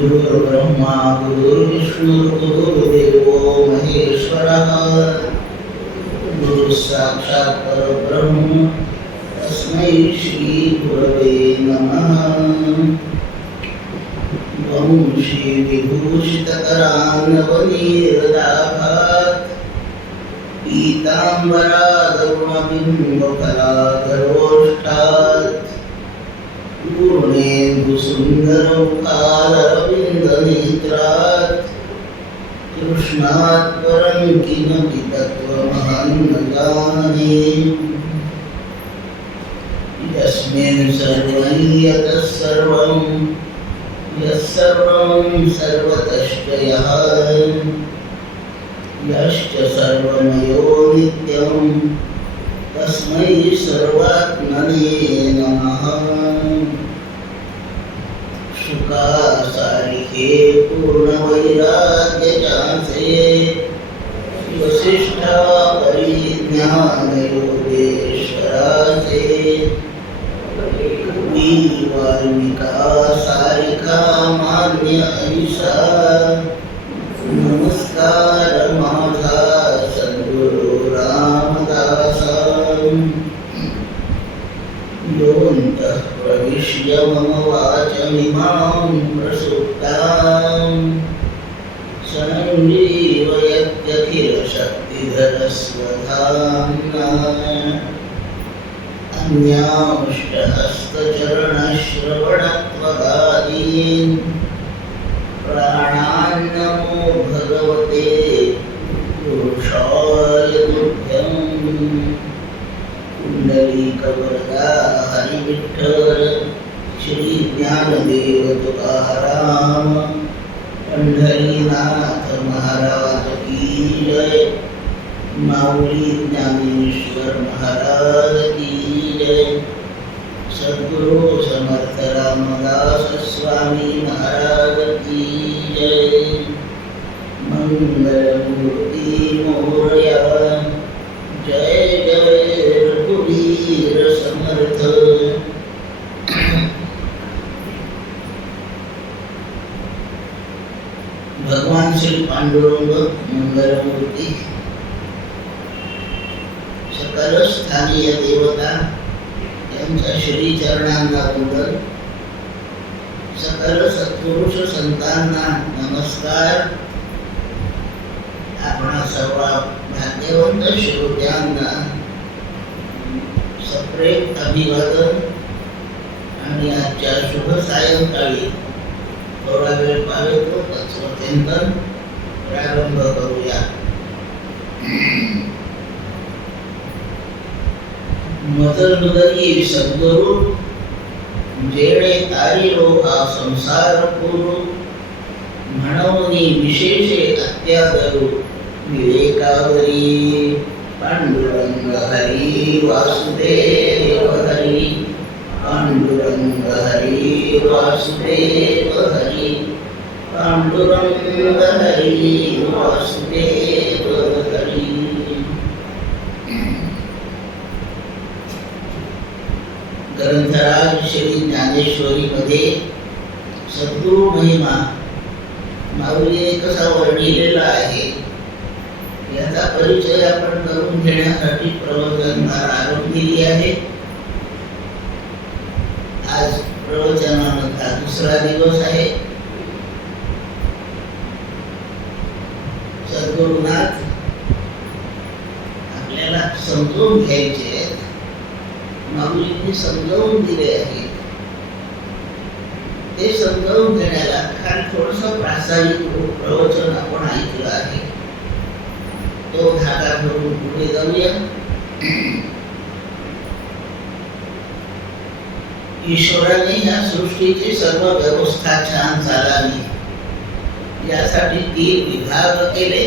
गुरुर्ब्रह्मा गुरुर्विष्णू गुरुर्देवो महेश्वरः गुरुः साक्षात् परब्रह्म तस्मै श्री गुरवे नमः। वंशी विभूषितकरान्नवनीरदाभात् पीताम्बरादरुणबिम्बफलाधरोष्ठात् पूर्णेन्दुसुन्दरमुखारविन्दनेत्रात् कृष्णात् परं किमपि तत्त्वमहं न जाने। यस्मिन् सर्वं यतः सर्वं यस्सर्वं सर्वतश्च यः यश्च सर्वमयो नित्यं तस्मै सर्वात्मने नमः। शुकासारिके पूर्णवैराग्यजासे वसिष्ठा परिज्ञानयोगेश्वरासे वाल्मीका सारिका मान्य ऐसा नमस्कार माझा सद्गुरु रामदास। योऽन्तः प्रविश्य मम वाचमिमां प्रसुप्तां संजीवयत्यखिलशक्तिधरस्वधाम्ना अन्यांश्च प्राणान्नमो भगवते पुरुषाय तुभ्यं। कुंडलीकवरदा हरिविठ्ठल श्री ज्ञानदेव तुकाराम पंढरीनाथ महाराज की जय। माऊली ज्ञानेश्वर महाराज की जय। सद्गुरु समर्थ रामदास स्वामी महाराज की जय। मंगलमूर्ति मोरया जय जय रघुवीर समर्थ। भगवान श्री पांडुरंग मंगलमूर्ती सकल स्थानीय देवता यांच्या श्री चरणांना वंदन। सकल सत्पुरुष संतांना नमस्कार। आपणा सर्व भाग्यवंत श्रोत्यांना सप्रेम अभिवादन आणि आजच्या शुभ सायंकाळी थोडा वेळ पावे तो तत्वचिंतन प्रारंभ करूया। मदरमुदरी सद्गुरु जेणे तारिलो हा संसार पुरु म्हणवनी विशेषे अत्यादरू विवेकावरी। पांडुरंग हरी वासुदेव हरी पांडुरंग हरी वासुदेव हरी पांडुरंग हरी वासुदेव हरी। ग्रंथराज श्री ज्ञानेश्वरी मध्ये सद्गुरु महिमा माऊलीने कसा वर्णिलेला आहे याचा परिचय आपण करून घेण्यासाठी प्रवचनाला आरंभली आहे। आज प्रवचनाचा दुसरा दिवस आहे। सद्गुरुनाथ आपल्याला समजून घ्यायचे आहेत, माऊलींनी समजावून दिले आहे। ते समजावून घेण्याला खाली थोडंसं प्रास्ताविक प्रवचन आपण ऐकलं आहे, तो धागा भरून पुढे जाऊया। ईश्वराने या सृष्टीची सर्व व्यवस्था छान चालावी यासाठी 3 विभाग केले।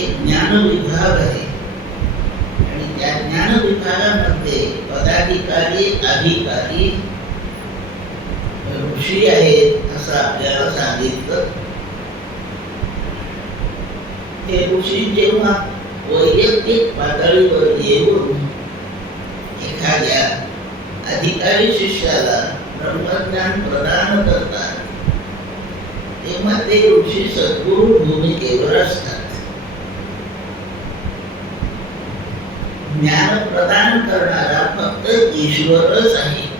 एक ज्ञान विभाग आहे आणि त्या ज्ञान विभागामध्ये पदाधिकारी अधिकारी ऋषी आहेत असं आपल्याला सांगितलं। हे ऋषी जेव्हा वैयक्तिक पातळीवर येऊन एखाद्या अधिकारी शिष्याला ब्रह्मज्ञान प्रदान करतात तेव्हा ते ऋषी सद्गुरु भूमिकेवर असतात. ज्ञान प्रदान करणारा फक्त ईश्वरच आहे.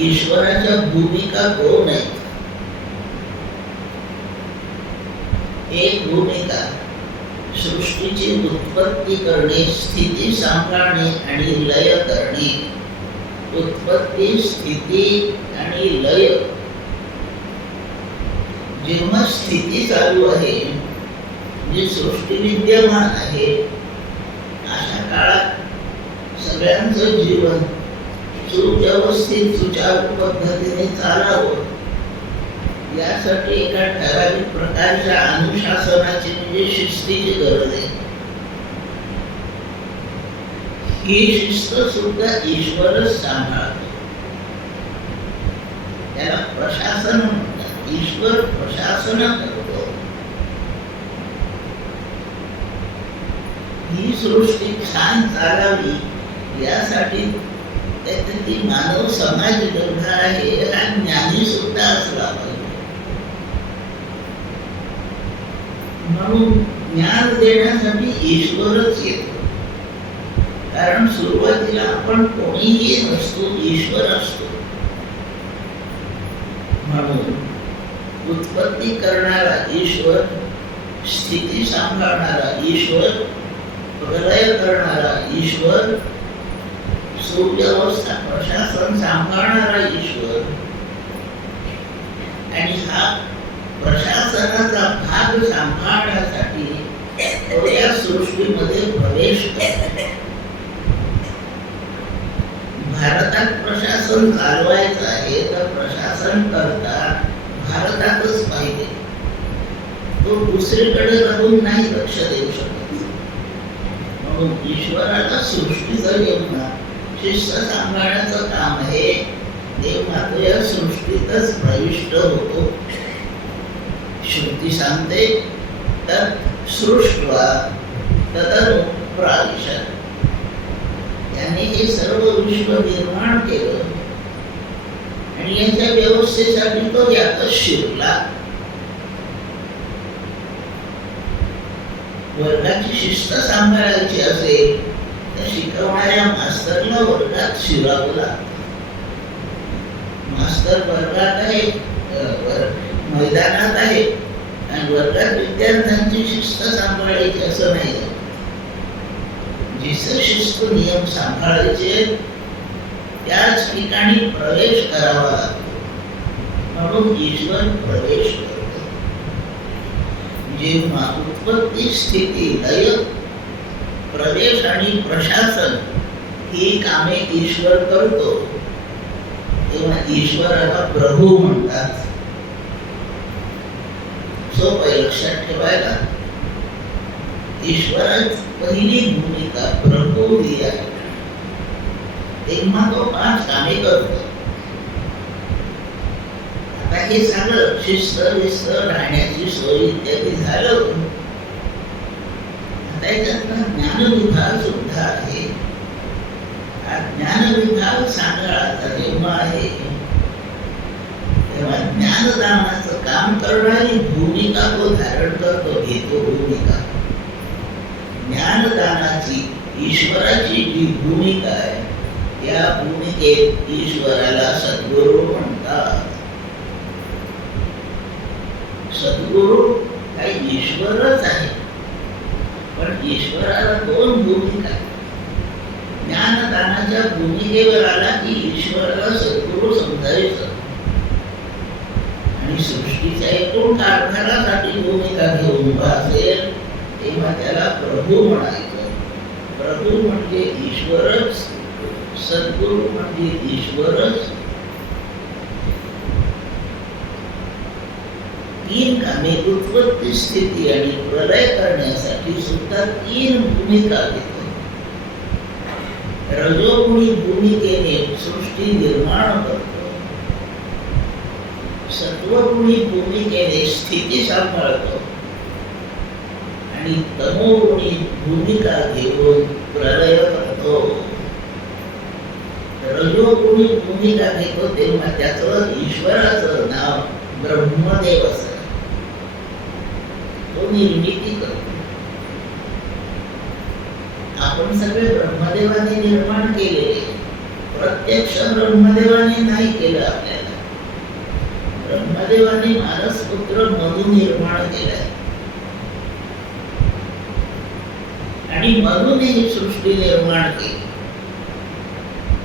ईश्वराच्या भूमिका दोन आहेत. एक भूमिका सृष्टीची उत्पत्ती करणे, स्थिती सांभाळणे आणि लय करणे. उत्पत्ती, स्थिती आणि लय. जेव्हा स्थिती चालू आहे, जी सृष्टी विद्यमान आहे, अशा काळात सगळ्यांचं जीवन सुव्यवस्थित सुचारू पद्धतीने चालावं यासाठी एका ठराविक प्रकारच्या अनुशासनाची म्हणजे शिस्तीची गरज आहे. ही शिस्त सुद्धा ईश्वरच सांभाळतो. त्याला प्रशासन म्हणतात. ईश्वर प्रशासन करतो. ही सृष्टी छान चालावी यासाठी त्याची मानव समाज जेवढा आहे हा ज्ञानी सुद्धा असला पाहिजे. म्हणून ज्ञान देण्यासाठी ईश्वरच येतो. कारण सुरुवातीला आपण कोणीही नसतो, ईश्वर असतो. म्हणून उत्पत्ती करणारा ईश्वर, स्थिती सांभाळणारा ईश्वर, प्रलय करणारा ईश्वर, सुव्यवस्था प्रशासन सांभाळणारा ईश्वर आणि हा प्रशासनाचा भाग सांभाळण्यासाठी तो या सृष्टीमध्ये प्रवेश करतो. भारतात प्रशासन चालवायचं आहे तर प्रशासन करता भारतातच पाहिजे. तो दुसरीकडे राहून नाही लक्ष देऊ शकत. म्हणून ईश्वराला सृष्टीचा जेव्हा शिस्त सांभाळण्याचं काम आहे तेव्हा तो या सृष्टीतच प्रविष्ट होतो. श्रुती सांगते तत् सृष्ट्वा तदनु प्राविशत्. त्याने हे सर्व विश्व निर्माण केलं आणि याच्या व्यवस्थेसाठी तो यातच शिरला. वर्गाची शिस्त सांभाळायची असेल तर शिकवणाऱ्या मास्तरला वर्गात शिरावं लागतं. मास्तर वर्गात आहे, मैदानात आहे आणि वर्गात विद्यार्थ्यांची शिस्त सांभाळायची असं नाही. जिथे शिस्त नियम सांभाळायचे त्याच ठिकाणी प्रवेश करावा लागतो. म्हणून ईश्वर प्रवेश करतो. जेव्हा उत्पत्ती, स्थिती, लय, प्रवेश आणि प्रशासन ही कामे ईश्वर करतो तेव्हा ईश्वराला प्रभू म्हणतात. सोपं लक्षात ठेवायला. ईश्वराची पहिली भूमिका प्रभू ही आहे. तेव्हा तो 5 कामे करतो. आता हे सगळं शिस्त विस्त राहण्याची सोय इत्यादी झालं. आता याच्यात ज्ञान विभाग सुद्धा आहे. हा ज्ञान विभाग सांगायचा जेव्हा आहे तेव्हा ज्ञानदानाचं काम करणारी भूमिका तो धारण करतो, घेतो भूमिका. ज्ञानदानाची ईश्वराची जी भूमिका आहे या भूमिकेत ईश्वराला सद्गुरु म्हणतात. सद्गुरु हा ईश्वरच आहे. पण ईश्वराला 2 भूमिका आहेत. ज्ञानदानाच्या भूमिकेवर आला की ईश्वराला सद्गुरु समजायचं आणि सृष्टीच्या एकूण कारभारासाठी भूमिका घेऊन उभा असेल तेव्हा त्याला प्रभू म्हणायचं. प्रभू म्हणजे ईश्वरच, सद्गुरु म्हणजे ईश्वरच. 3 कामे उत्पत्ती, स्थिती आणि प्रलय करण्यासाठी सुद्धा 3 भूमिका घेतो. रजोगुणी भूमिकेने सृष्टी निर्माण करतो. सत्वगुणी भूमिकेने स्थिती सांभाळतो आणि तमोगुणी भूमिका घेऊन प्रलय करतो. रजोगुणी भूमिका घेतो तेव्हा त्याचं ईश्वराचं नाव ब्रह्मदेव असं, तो निर्मिती करतो. आपण सगळे ब्रह्मदेवाने निर्माण केलेले, प्रत्यक्ष ब्रह्मदेवाने नाही केलं आपल्याला. ब्रह्मदेवाने मानसपुत्र मनु निर्माण केलाय आणि मनुने ही सृष्टी निर्माण केली.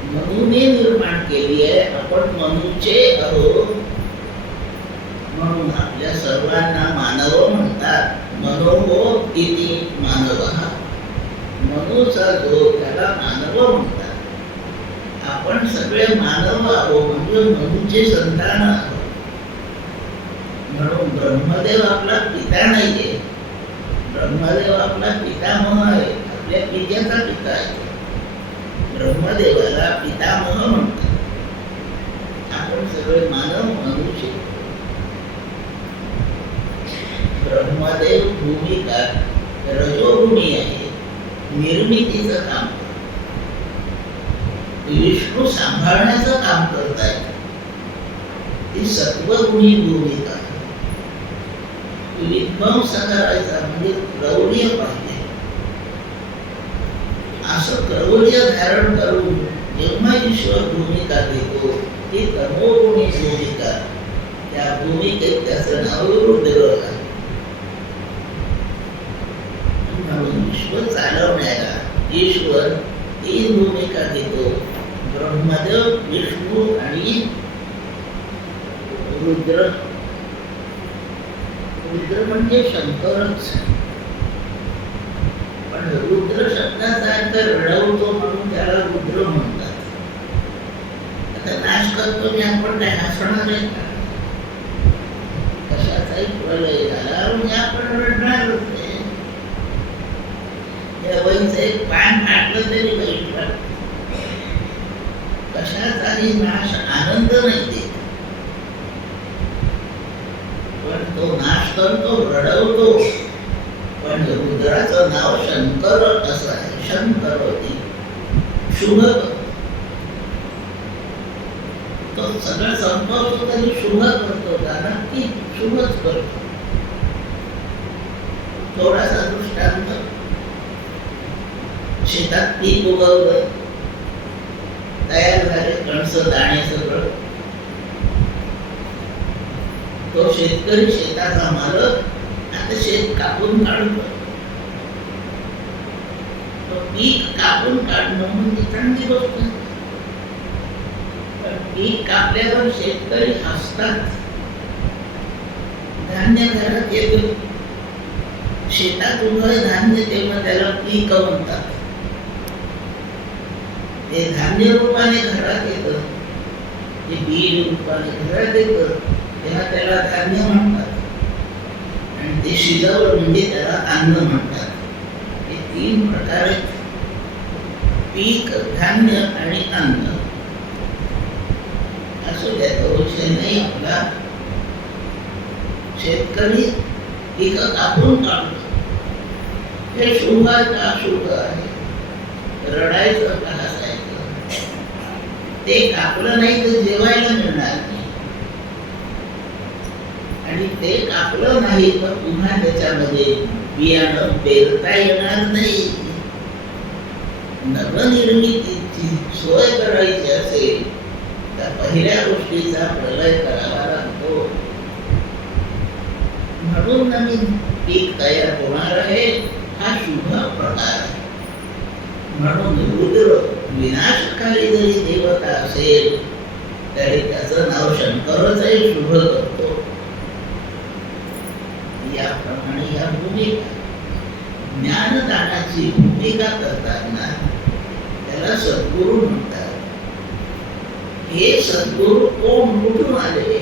मनुने निर्माण केली आहे, आपण मनुचे आहोत. म्हणून आपल्या सर्वांना मानव म्हणतात. मनोहो इति मानवः, मनुचा जो त्याला मानव म्हणतात. आपण सगळे मानव आहोत म्हणजे मनुचे संतान आहोत. म्हणून ब्रह्मदेव आपला पिता नाहीये, ब्रह्मदेव आपला पितामह आहे, आपल्या पित्याचा पिता आहे. ब्रह्मदेवाला पितामह म्हणतात. आपण सगळे मानव मनुष्य. ब्रह्मदेव भूमिका रजोगुणी आहे, निर्मितीचं काम. विष्णू सांभाळण्याचं काम करतायत, ती सत्वगुणी भूमिका. विध्वंस करायचा म्हणजे क्रौर्य पाहिजे. असं क्रौर्य धारण करून जेव्हा ईश्वर भूमिका घेतो ती तमोगुणी भूमिका. त्या भूमिकेत त्याचं नाव रुद्र आहे. म्हणून विश्व चालवण्याला ईश्वर तीन भूमिका घेतो, ब्रह्मदेव, विष्णू आणि रुद्र. रुद्र म्हणजे शंकरच, पण रुद्र शब्दाचा अर्थ रडवतो म्हणून त्याला रुद्र म्हणतात. आता नाश करतो मी, आपण काय हसणार आहे का? कशाचाही प्रलय झाला म्हणजे आपण रडणारच नाही. देवांचं एक पान फाटलं तरी वाईट वाटतं. कशाचाही नाश आनंद नाही देत, पण तो नाश करतो, रडवतो. पण रुद्राचं नाव शंकर असं आहे. शंकर होती शुभ, तो सगळं संपवतो तरी शुभ करतो का? नक्की शुभच करतो. थोडासा दृष्टांत, शेतात पीक उगवलं, तयार झाले कणस दाणे सगळं. तो शेतकरी, शेताचा मालक, आता शेत कापून काढतो. तो पीक कापून काढणं म्हणजे चांगली गोष्ट. पण पीक कापल्यावर शेतकरी हसतात. धान्य घरात येतं, शेतात उभं धान्य तेव्हा त्याला पीक म्हणतात. ते धान्य रूपाने घरात येतं, ते बीज रूपाने घरात येतं, तेव्हा त्याला धान्य म्हणतात. आणि ते शिजवलं म्हणजे त्याला अन्न म्हणतात. हे तीन प्रकार आहेत, पीक, धान्य आणि अन्न. असं त्याचा विषय नाही आपला. शेतकरी पीक कापून काढतो, हे शुभ आहे का अशुभ आहे? रडायचं का हसायचं? ते कापलं नाही तर जेवायला मिळणार नाही, आणि ते कापलं नाही तर पुन्हा त्याच्यामध्ये बियाणं पेरता येणार नाही. नवनिर्मितीची सोय करायची असेल तर पहिल्या गोष्टीचा प्रलय करावा लागतो. म्हणून नवीन पीक तयार होणार आहे, हा शुभ प्रकार आहे. म्हणून रुद्र विनाशकारी जरी देवता असेल तरी त्याचं नाव शंकरच आहे, शुभ करतो. याप्रमाणे या भूमिका, ज्ञानदानाची भूमिका करताना त्याला सद्गुरू म्हणतात. हे सद्गुरू कोण, कुठून आले?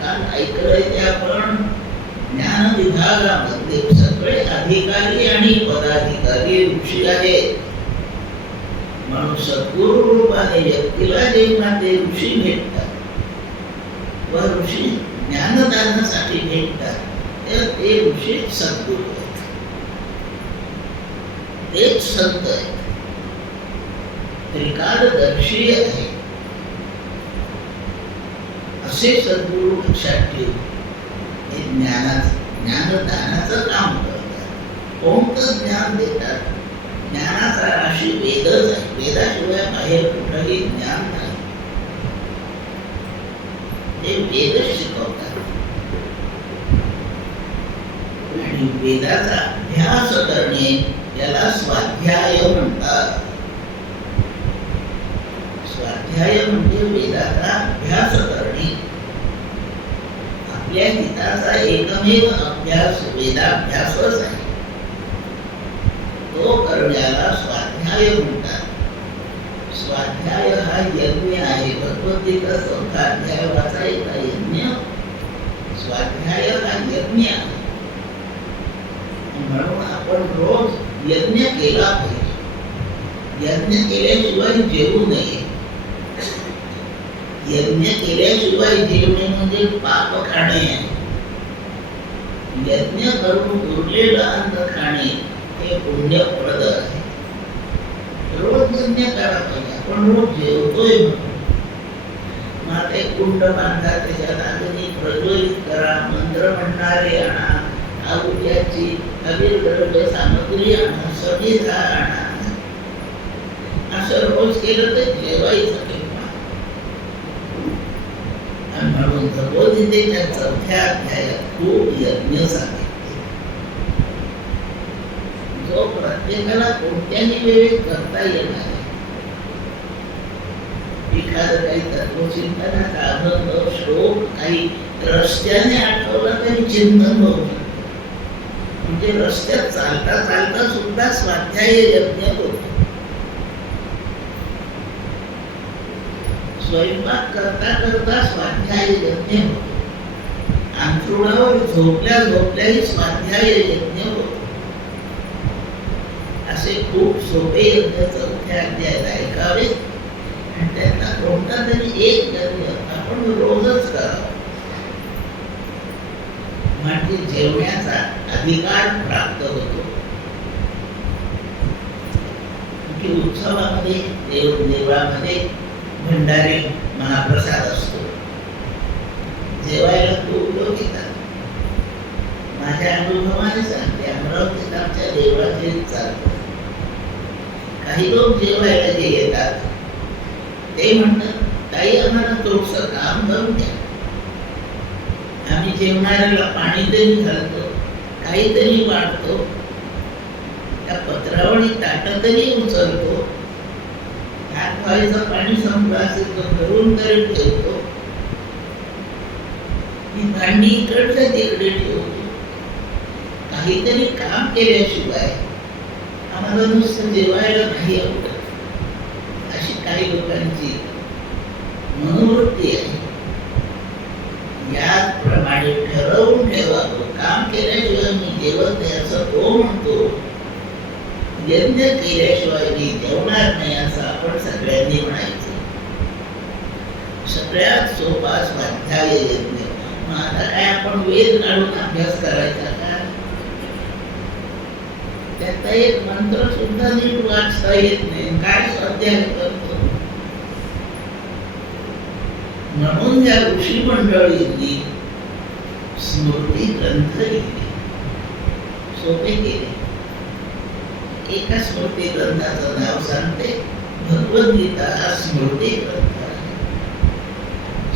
काल ऐकलंय ते आपण, ज्ञान विभागामध्ये सगळे अधिकारी आणि पदाधिकारी ऋषी आहेत. म्हणून सद्गुरू रूपाने व्यक्तीला जेव्हा ते ऋषी भेटतात व ऋषी ज्ञानदानासाठी भेटतात, तर ते ऋषी सद्गुरू आहेत, तेच संत आहेत. त्रिकालदर्शी आहे असे सद्गुरू लक्षात ठेवून हे ज्ञानदानाचं काम करतात. कोणतं ज्ञान देतात? ज्ञानाचा राशी वेदच आहे. वेदाशिवाय बाहेर कुठलंही ज्ञान नाही. ते वेदच शिकवतात आणि वेदाचा अभ्यास करणे याला स्वाध्याय म्हणतात. स्वाध्याय म्हणजे वेदाचा अभ्यास करणे. आपल्या हिताचा एकमेव अभ्यास वेदाभ्यासच आहे. तो करण्याला स्वाध्याय म्हणतात. स्वाध्याय हा यज्ञ आहे. भगवद्गीता 4था अध्याय वाचायचा यज्ञ. स्वाध्याय हा यज्ञ आहे. म्हणून आपण रोज यज्ञ केला पाहिजे. यज्ञ केल्याशिवाय जेवू नये. यज्ञ केल्याशिवाय जेवणे म्हणजे पाप खाणे आहे. यज्ञ करून उरलेलं अन्न खाणे हे पुण्यप्रद आहे. रोज यज्ञ करा पाहिजे. आपण रोज जेवतोय मग ते कुंड बांधा, त्याच्यात अग्नी प्रज्वलित करा, मंत्र म्हणणारे आणा, आहुत्याची अबीर द्रव्य सामग्री आणा, सगळीचा आणा. असं रोज केलं तर जेवायचं केव्हा? म्हणून भगवद्गीतेच्या 4थ्या अध्यायात खूप यज्ञ सांगितले. जो प्रत्येकाला कोणत्याही वेळी करता येणार आहे. एखादं काही तत्वचिंतनाचा अभंग, श्लोक काही रस्त्याने आठवला तरी चिंतन होऊ शकतं. म्हणजे रस्त्यात चालता चालता सुद्धा स्वाध्याय यज्ञ होतो. स्वयंपाक करता करता स्वाध्याय यज्ञ होतो. अंथरुणावर झोपल्या झोपल्याही स्वाध्याय यज्ञ होतो. असे खूप सोपे यज्ञ 4थ्या अध्यायात ऐकावे आणि त्यांना कोणता तरी एक यज्ञ आपण रोजच करावा. म्हणजे जेवण्याचा अधिकार प्राप्त होतो. उत्सवामध्ये देवळामध्ये भंडारी महाप्रसाद असतो. जेवायला खूप लोक येतात. माझ्या अनुभवाने सांगते, अमरावतीत आमच्या देवळाचे चालतं. काही लोक जेवायला जे येतात ते म्हणतात, ताई आम्हाला थोडंसं काम करून द्या. आम्ही जेवणाऱ्याला पाणी तरी घालतो, काहीतरी वाढतो, त्या पत्रावळी ताटं तरी उचलतो, हात धुवायचं पाणी संपलं असेल तर भरून तरी ठेवतो, ही भांडी इकडच्या तिकडे ठेवतो. काहीतरी काम केल्याशिवाय आम्हाला नुसतं जेवायला नाही आवडत. अशी काही लोकांची मनोवृत्ती आहे. याप्रमाणे ठरवून ठेवावं, काम केल्याशिवाय मी जेवत नाही असं तो म्हणतो. यज्ञ केल्याशिवाय मी जेवणार नाही असं आपण सगळ्यांनी म्हणायचं. सगळ्यात सोपा स्वाध्याय यज्ञ. मग आता काय आपण वेद काढून अभ्यास करायचा का? त्याचा एक मंत्र सुद्धा नीट वाचता येत नाही, काय स्वाध्याय करतो? म्हणून या ऋषी मंडळींनी स्मृती ग्रंथ लिहिले, सोपे केले. एका स्मृती ग्रंथाचं नाव सांगते, भगवद्गीता हा स्मृती ग्रंथ आहे.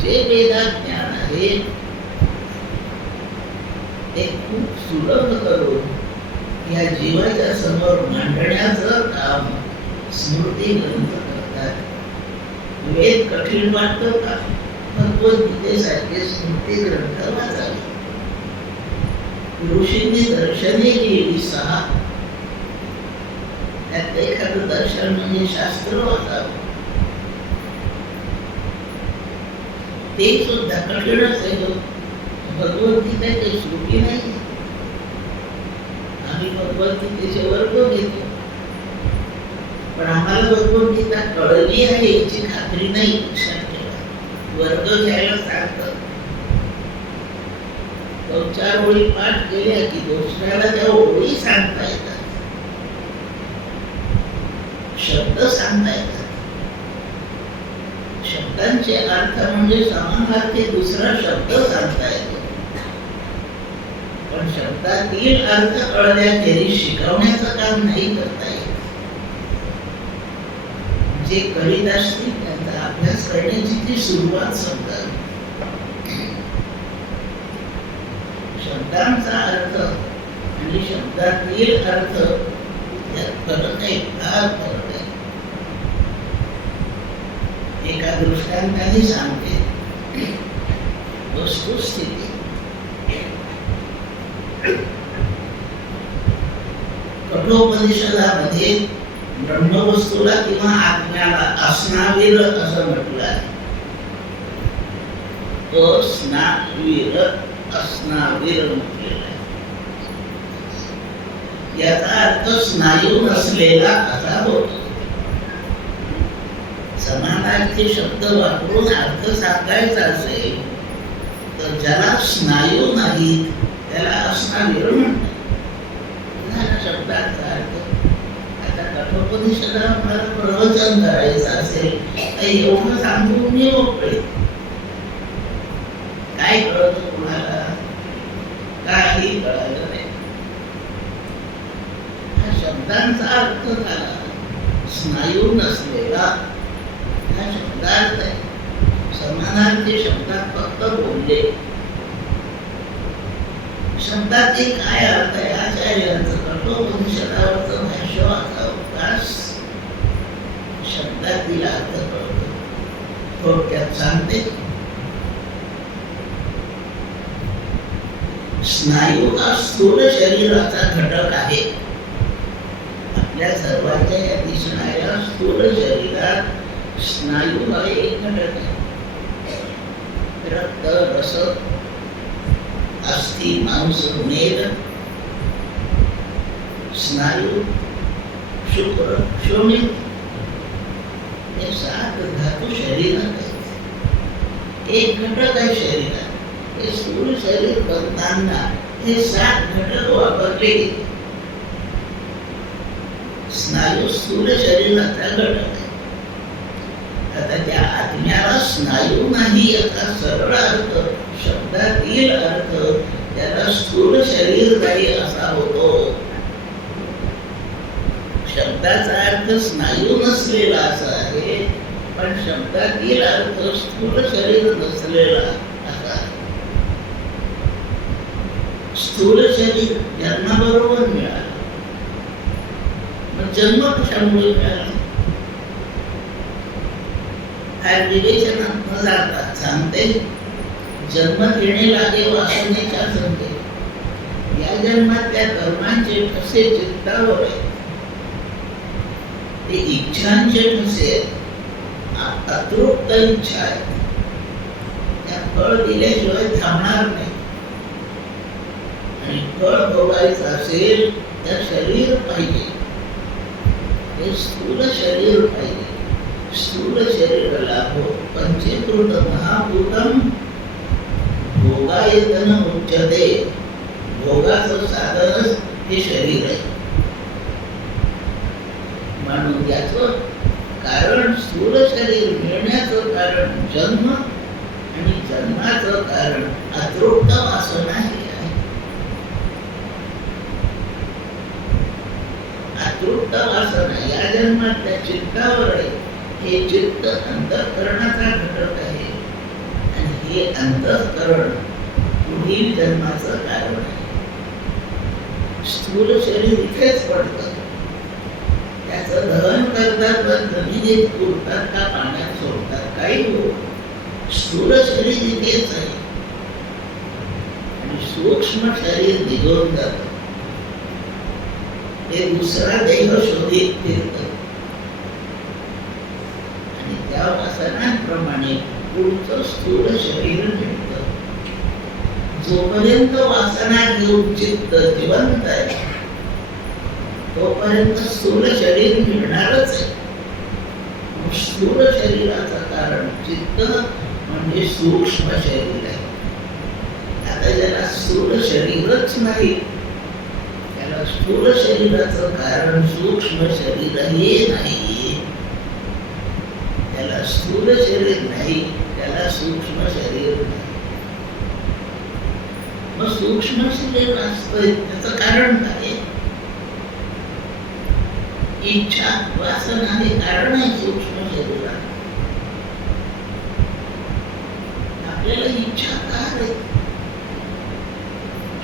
जे वेदात ज्ञान आहे ते खूप सुलभ करून या जीवाच्या समोर मांडण्याचं काम स्मृती ग्रंथ करतात. वेद कठीण वाटतो का? भगवद्गीतेसारखे स्मृती ग्रंथ वाचावे. ऋषींनी दर्शने लिहिली 6. त्यात एखादं दर्शन म्हणजे शास्त्र वाचावं. ते सुद्धा कठीणच आहे. भगवद्गीता काही सोपी नाही. आम्ही भगवद्गीतेचे वर्ग घेतो, पण आम्हाला भगवद्गीता कळली आहे याची खात्री नाही. लक्षात ठेवा, वर्ग घ्यायला सांगतात. 2-4 ओळी पाठ केल्या की दुसऱ्याला त्या ओळी सांगता येतात, शब्द सांगता येतात. शब्दांचे अर्थ म्हणजे समानार्थी दुसरा शब्द सांगता येतो, पण शब्दातील अर्थ कळल्याखेरीज शिकवण्याचं काम नाही करता येत. जे करीत असतील त्यांचा अभ्यास करण्याची ती सुरुवात समजा. शब्दांचा अर्थ आणि शब्दातील अर्थ यात फरक आहे, फार फरक आहे. एका दृष्टांताने सांगते वस्तुस्थिती. कठोपनिषदामध्ये ब्रह्मवस्तूला किंवा आत्म्याला अस्नावीर असं म्हटलं आहे. अस्नावीर, अस्नावीर म्हटलेलं आहे. याचा अर्थ स्नायू नसलेला असा होतो. समानार्थी शब्द वापरून अर्थ सांगायचा असेल तर ज्याला स्नायू नाही त्याला अस्नावीर म्हणतात. शब्दाचा अर्थ. आता कठोपनिषदाला मला प्रवचन करायचं असेल तर एवढं सांगून मी मोकळे. काय कळत कोणाला? काही कळालं नाही. हा शब्दांचा अर्थ झाला स्नायू नसलेला. हा शब्दार्थ आहे. समानार्थी शब्दात फक्त बोलले. शब्दातील काय अर्थ आहे? आचार्यांचं कठोपनिषदावरचं भाष्य वाचावताच शब्दातील अर्थ कळतो. थोडक्यात सांगते. स्नायू हा स्थूल शरीराचा घटक आहे. आपल्या सर्वांच्या या दिसणाऱ्या स्थूल शरीरात स्नायू हा एक घटक आहे. रक्त, रस, अस्थि, मांस, मेद, स्नायू, शुक्र, शोणी हे 7 धातू शरीरात आहेत. एक घटक आहे शरीरात. हे स्थूल शरीर बनताना हे 7 घटक वापरले. स्नायू स्थूल शरीराचा घटक आहे. आता त्या आत्म्याला स्नायू नाही याचा सरळ अर्थ, शब्दातील अर्थ त्याला स्थूल शरीर नाही असा होतो. शब्दाचा अर्थ स्नायू नसलेला असा आहे, पण शब्दातील अर्थ स्थूल शरीर नसलेला असा आहे. स्थूल शरीर जन्माबरोबर मिळालं. मग जन्म कशामुळे मिळाला? काय विवेचनात न जाता सांगते. जन्म घेणे लागे वासनेच्या संगे. या जन्मात त्या कर्मांचे ठसे चित्तावर आहेत. ते इच्छांचे ठसे आहेत. अतृप्त इच्छा आहेत. त्या फळ दिल्याशिवाय थांबणार नाही. आणि फळ भोगायचं असेल तर शरीर पाहिजे. हे स्थूल शरीर पाहिजे. स्थूल शरीराला पंचीकृत महाभूतम भोगायतन उच्यते. भोगाचं साधनच हे शरीर आहे. म्हणून याचं कारण स्थूल शरीर मिळण्याचं कारण जन्म आणि जन्माचं कारण अतृप्त वासना हे आहे. अतृप्त वासना या जन्मातल्या चित्तावर आहे. हे चित्त अंतःकरणाचा घटक आहे आणि हे अंतःकरण पुढील जन्माचं कारण आहे. स्थूल शरीर इथेच पडतं. त्याचं दहन करतात तर जमिनीत पुरतात का पाण्यात सोडतात काही हो. स्थूल शरीर इथेच आहे आणि सूक्ष्म शरीर निघून जातं. ते दुसरा देह शोधित फिरतं आणि त्या वासनांप्रमाणे पुढचं स्थूल शरीर मिळतं. जोपर्यंत वासना घेऊन चित्त जिवंत आहे तोपर्यंत स्थूल शरीर मिळणारच आहे. स्थूल शरीराचं कारण चित्त म्हणजे सूक्ष्म शरीर आहे. आता ज्याला स्थूल शरीरच नाही त्याला स्थूल शरीराचं कारण सूक्ष्म शरीरही नाही. त्याला स्थूल शरीर नाही, त्याला सूक्ष्म शरीर नाही. मग सूक्ष्म शरीर असतं त्याचं कारण काय? इच्छा वासना हे कारण आहे सूक्ष्म शरीरात. आपल्याला इच्छा का रे?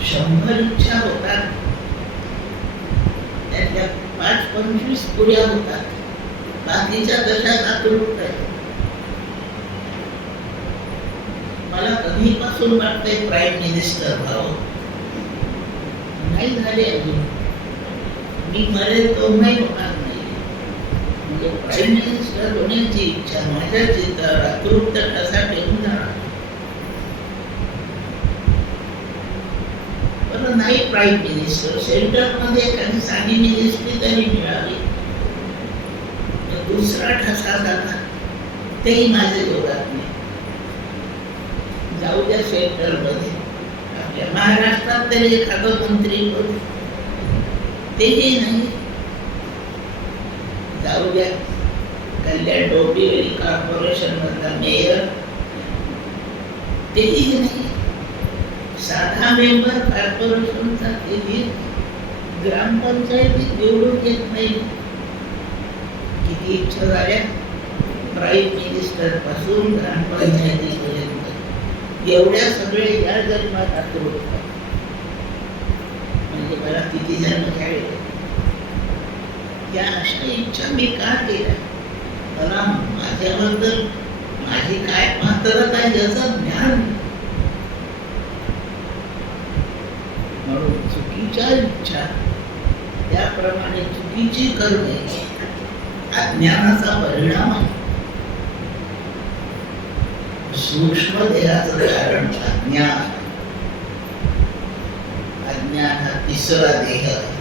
100 इच्छा होतात, त्यातल्या 5-25 पुऱ्या होतात, बाकीच्या तशाच आतुरत आहे. मला कधीपासून वाटतंय प्राईम मिनिस्टर व्हावं, नाही झाले अजून. मी मरेल तो नाही होणार नाही. म्हणजे प्राईम मिनिस्टर होण्याची इच्छा माझ्या चित्तावर आतुरता कसा ठेवून जाणार. पण नाही प्राईम मिनिस्टर, सेंटरमध्ये एखादी साधी मिनिस्ट्री तरी मिळाली, दुसरा ठसा झाला, तेही माझ्या योगात नाही. जाऊ द्या सेंटरमध्ये, आपल्या महाराष्ट्रात तरी एखादं मंत्री होते, तेही नाही. जाऊ द्या कल्याण डोंबिवली कॉर्पोरेशन मधला मेयर, तेही नाही. साधा मेंबर कॉर्पोरेशनचा तेही, ग्रामपंचायतीत निवडून येत नाही. किती इच्छा झाल्या प्राईम मिनिस्टर पासून ग्रामपंचायतीपर्यंत, एवढ्या सगळे या जन्मात आतुर. म्हणजे मला किती जन्म घ्यावे, या अशा इच्छा मी का केल्या? मला माझ्याबद्दल माझी काय पात्रता आहे याचं ज्ञान. म्हणून चुकीच्या इच्छा, त्याप्रमाणे चुकीची करणे अज्ञानाचा परिणाम आहे. सूक्ष्म देहाचं कारण अज्ञान. अज्ञान हा तिसरा देह आहे,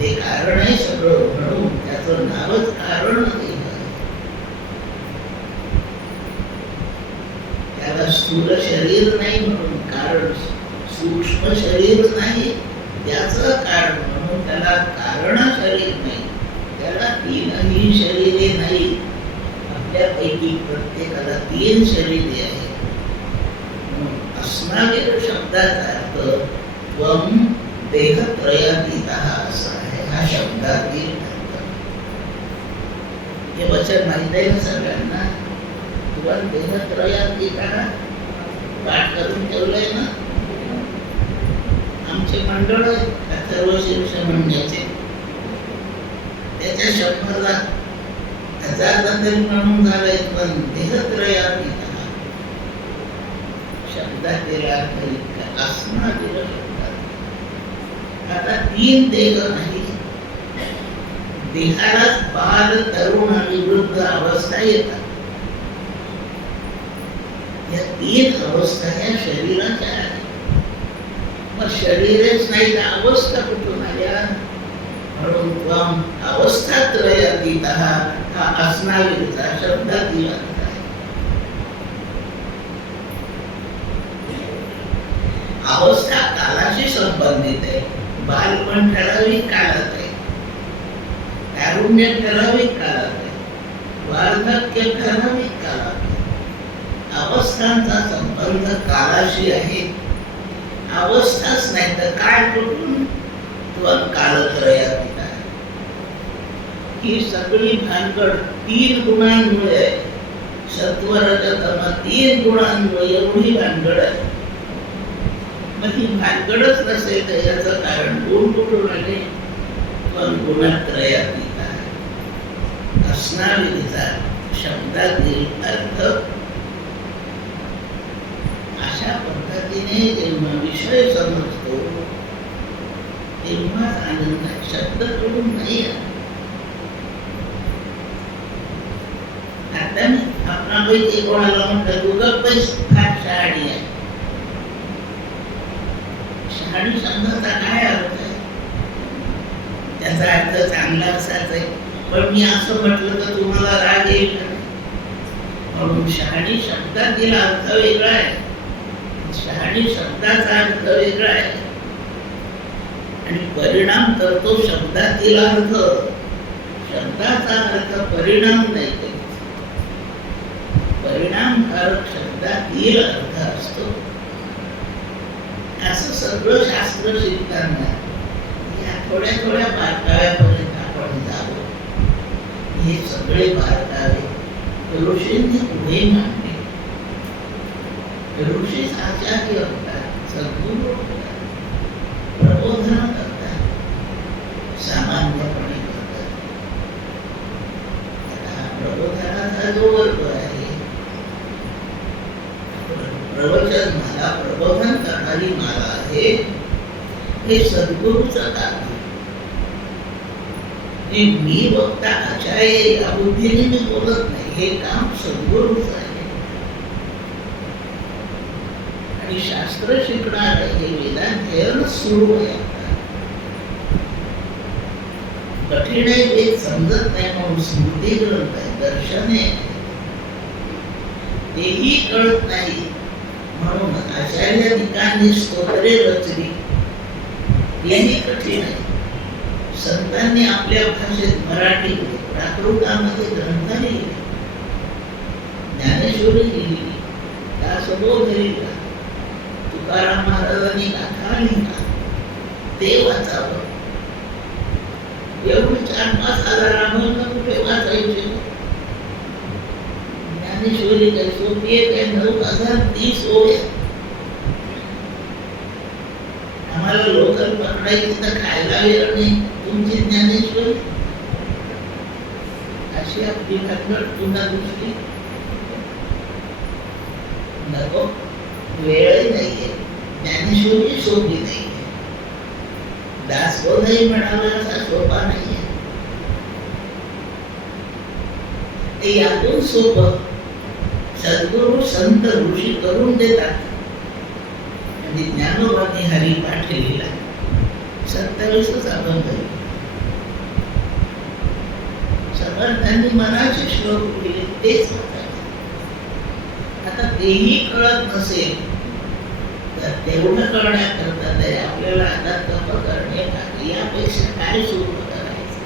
ते कारण आहे सगळं, म्हणून त्याचं नावच कारण देह आहे. त्याला स्थूल शरीर नाही म्हणून कारण, सूक्ष्म शरीर नाही त्याचं कारण म्हणून त्याला कारण शरीर नाही. त्याला 3ही शरीरे नाही. आपल्यापैकी प्रत्येकाला 3 शरीरे आहेत. अस्मावीर शब्दाचा अर्थ त्वम देहत्रयातीतः असा आहे. हा शब्दातील अर्थ. हे वचन माहित आहे ना सगळ्यांना? त्वम देहत्रयातीतः पाठ करून ठेवलंय ना? आमचे मंडळ अथर्व शीर्ष म्हणण्याचे, त्याच्या 100,000 तरी म्हणून झालंय. पण देहत्रयातीतः शब्दातील अर्थ इतका अस्मावीर शब्दात. आता 3 देह नाही, देहालाच बाल, तरुण आणि वृद्ध अवस्था येतात. या 3 अवस्था या शरीराच्या आहेत. मग शरीरच नाही तर अवस्था कुठून आल्या? म्हणून त्वम अवस्थात्रयातीतः हा अस्मावीरचा शब्दातील अर्थ आहे. अवस्था कालाशी संबंधित आहे. बालपण ठराविक काळात आहे, तारुण्य ठराविक काळात आहे, वार्धक्य ठराविक काळात आहे. अवस्थांचा संबंध कालाशी आहे. अवस्थाच नाही तर काळ कुठून? त्वम कालत्रयातीत आहे. ही सगळी भानगड 3 गुणांमुळे आहे. सत्व रज तम 3 गुणांमुळे एवढी भानगड आहे. मग ही भानगडच नसेल तर याचं कारण गुण कुठून आले? त्वम गुणत्रयातीत आहे. अस्मावीरचा शब्दातील अर्थ अशा पद्धतीने जेव्हा विषय समजतो तेव्हाच आनंद आहे. शब्द करून नाही. आता मी आपणापैकी कोणाला म्हणतात तू गप्प फार शहाणी आहे. शहाणी शब्दाचा काय अर्थ आहे? त्याचा अर्थ चांगला असाच आहे. पण मी असं म्हटलं तर तुम्हाला राग येईल का? म्हणून शहाणी शब्दातील अर्थ वेगळा आहे, शहाणी शब्दाचा अर्थ वेगळा आहे. आणि परिणाम करतो शब्दातील अर्थ. शब्दाचा अर्थ परिणाम नाही करतो. परिणामकारक शब्दातील अर्थ असतो. असं सगळं शास्त्र शिकताना या थोड्या थोड्या बारकाव्यापर्यंत आपण जावं. हे सगळे बारकावे ऋषींनी पुढे मांडले. ऋषी आचार्य होतात, सद्गुरू होतात, प्रबोधन करतात, सामान्यपणे करतात. आता प्रबोधनाचा जो वर्ग आहे, प्रवचन माला, प्रबोधन करणारी माला आहे, हे सद्गुरूचं काम आहे. मी वक्ता आचार्य या बुद्धीने मी बोलत नाही, हे काम सद्गुरूचं आहे. आणि शास्त्र शिकणार हे वेदाध्ययन सुरू आहे. कठीण आहे, वेद समजत नाही म्हणून स्मृती ग्रंथ आहे, दर्शने तेही कळत नाही म्हणून आचार्यांनी कानी स्तोत्रे रचली. हेही कठीण आहे. संतांनी आपल्या भाषेत मराठी प्राकृतामध्ये ग्रंथ लिहिले, ज्ञानेश्वरी लिहिली, दासबोध लिहिला, तुकाराम महाराजांनी गाथा लिहिला, ते वाचावं. एवढे 4-5 हजार अभंग कुठे वाचायचे? ज्ञानेश्वरी काही सोपी आहे काय? 9030 ओव्या. आम्हाला लोकल पकडायची तर खायला वेळ नाही. तुमची ज्ञानेश्वरी अशी आपली घटना पुन्हा दुसरी नको, वेळही नाहीये. ज्ञानेश्वरी सोपी नाहीये. दासबोधही म्हणावा असा सोपा नाहीये. यातून सोपं सद्गुरू संत ऋषी करून देतात. आणि ज्ञानोबाने हरिपाठ लिहिला, 27 अभंग. समर्थांनी मनाचे श्लोक लिहिले, तेच वाचावे. आता तेही कळत नसेल तर तेवढं कळण्याकरता तरी आपल्याला आता तप करणे लागेल. यापेक्षा काय सुरू करायचं?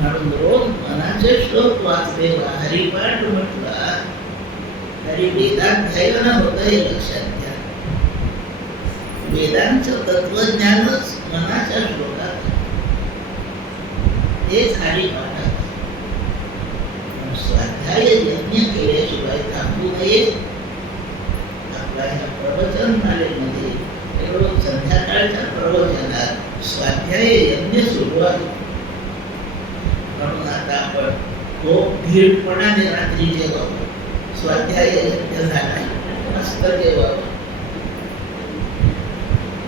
म्हणून रोज मनाचे श्लोक वाचले, हरिपाठ म्हटला तरी वेदाध्ययन होतं हे लक्षात घ्या. वेदांचं तत्वज्ञानच मनाच्या श्लोकात, हेच हरिपाठात. स्वाध्याय यज्ञ केल्याशिवाय थांबू नये. आपल्या ह्या प्रवचन मालेमध्ये रोज संध्याकाळच्या प्रवचनात स्वाध्याय यज्ञ सुरू आहे. म्हणून आता आपण खूप धीरपणाने रात्री जेवावं. स्वाध्याय यज्ञ झाला, मस्त जेवावं.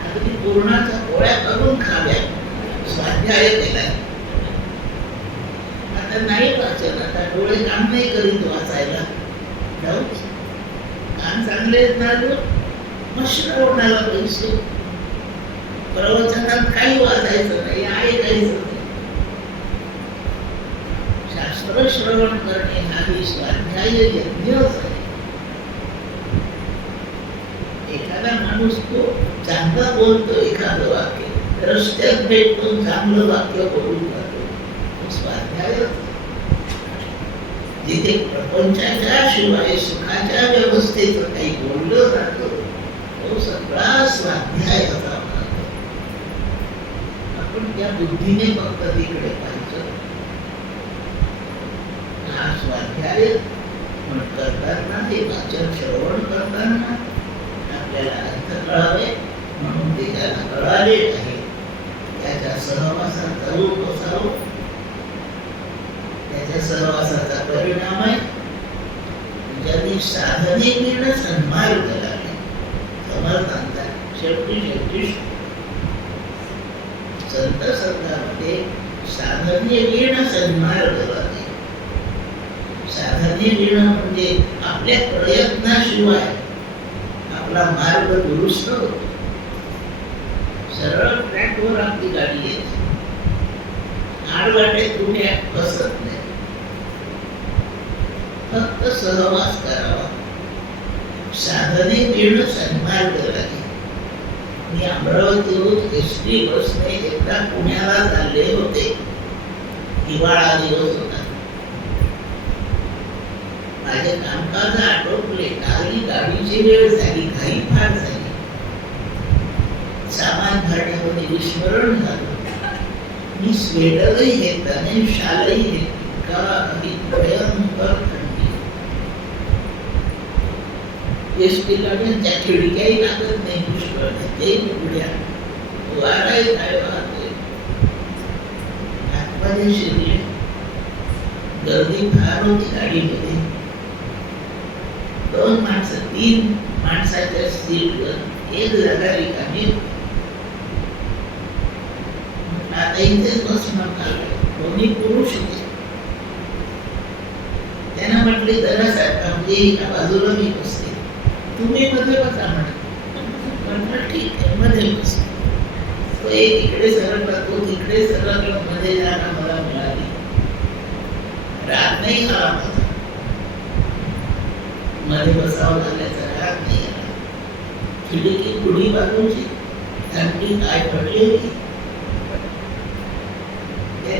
अगदी पूर्णाच्या पोळ्या करून खाव्या. स्वाध्याय केलाय. आता नाही वाचन, आता डोळे काम नाही करीत वाचायला. जाऊ कान चांगले मग श्रवणाला पैसे. प्रवचनात काही वाचायचं नाही, ऐकायचं नाही. शास्त्र श्रवण करणे हाही स्वाध्याय यज्ञच आहे. एखादा माणूस तो चांगला बोलतो, एखादं वाक्य रस्त्यात भेटतो, चांगलं वाक्य बोलून जातो, तो स्वाध्यायच. जिथे प्रपंचाच्या शिवाय सुखाच्या व्यवस्थेचं काही बोललं जातं, तो सगळा स्वाध्यायाचा भाग. आपण त्या बुद्धीने फक्त तिकडे पाहिजे. हा स्वाध्याय करताना, हे वाचन श्रवण करताना आपल्याला अर्थ कळावे म्हणून ते त्याला कळाले आहे. त्याच्या सहवासात चालू बसावं. त्याच्या सहवासाचा परिणाम आहे ज्यांनी साधने घेणं सन्मार्ग लागले. समर्थांचा शेवटी संत संतांमध्ये साधने घेणं सन्मार्ग लागले. साधने घेणं म्हणजे आपल्या प्रयत्नाशिवाय आपला मार्ग दुरुस्त होतो. सरळ ट्रॅकवर आपली गाडी येते, आडवाटेत कुठे बसत नाही. फक्त सहवास करावा. साधने घेणं सन्मार्ग लागेल. मी अमरावतीहून एसटी बसने एकदा पुण्याला चालले होते. हिवाळा दिवस होता. माझे कामकाज आटोपले, गाडीची वेळ झाली, घाई फार झाली, सामान भरण्यामध्ये विस्मरण झालं. मी स्वेटरही घेतला नाही, शालही घेतली, का भयंकर थंडी. एसटी गाड्यांच्या खिडक्याही लागत नाही, पुष्कळ तेही उघड्या, वाराही काय वाहतोय, आतमध्ये शिरले. गर्दी फार होती गाडीमध्ये. 2 माणसं, 3 माणसाच्या सीटवर 1 जागा रिकामी. आता इथेच बसणं झालं. दोन्ही पुरुष होते. त्यांना म्हटले जरा म्हणजे एका बाजूला मी बसते, तुम्ही मध्ये बसा म्हटलं ठीक आहे, मध्ये बसते. तो एक इकडे सरकला, तो तिकडे सरकला, मध्ये जागा मला मिळाली. राग नाही आला मला, मध्ये बसावं लागल्याचा राग नाही आला. खिडकी पुढी बाजूची, थंडी काय पडली होती.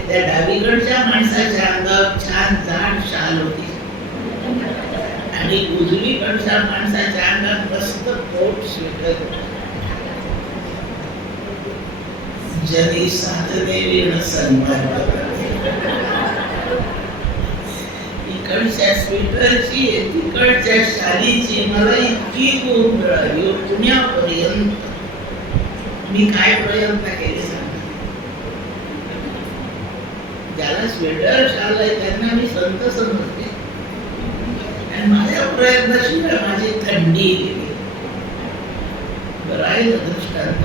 त्या डावीकडच्या माणसाच्या अंगावर छान जाड शाल होती आणि उजवीकडच्या माणसाच्या अंगात मस्त कोट स्वेटर. जरी साधने विण सन्मान, इकडच्या स्वेटरची तिकडच्या शालीची मला इतकी गोड मिळाली पुण्यापर्यंत. मी काय प्रयत्न केले सांगा. ज्याला स्वेटर शाल आहे त्यांना मी संत समजते, आणि माझ्या प्रयत्नाशिवाय माझी थंडी गेली. बरं आहे ना दृष्टांत.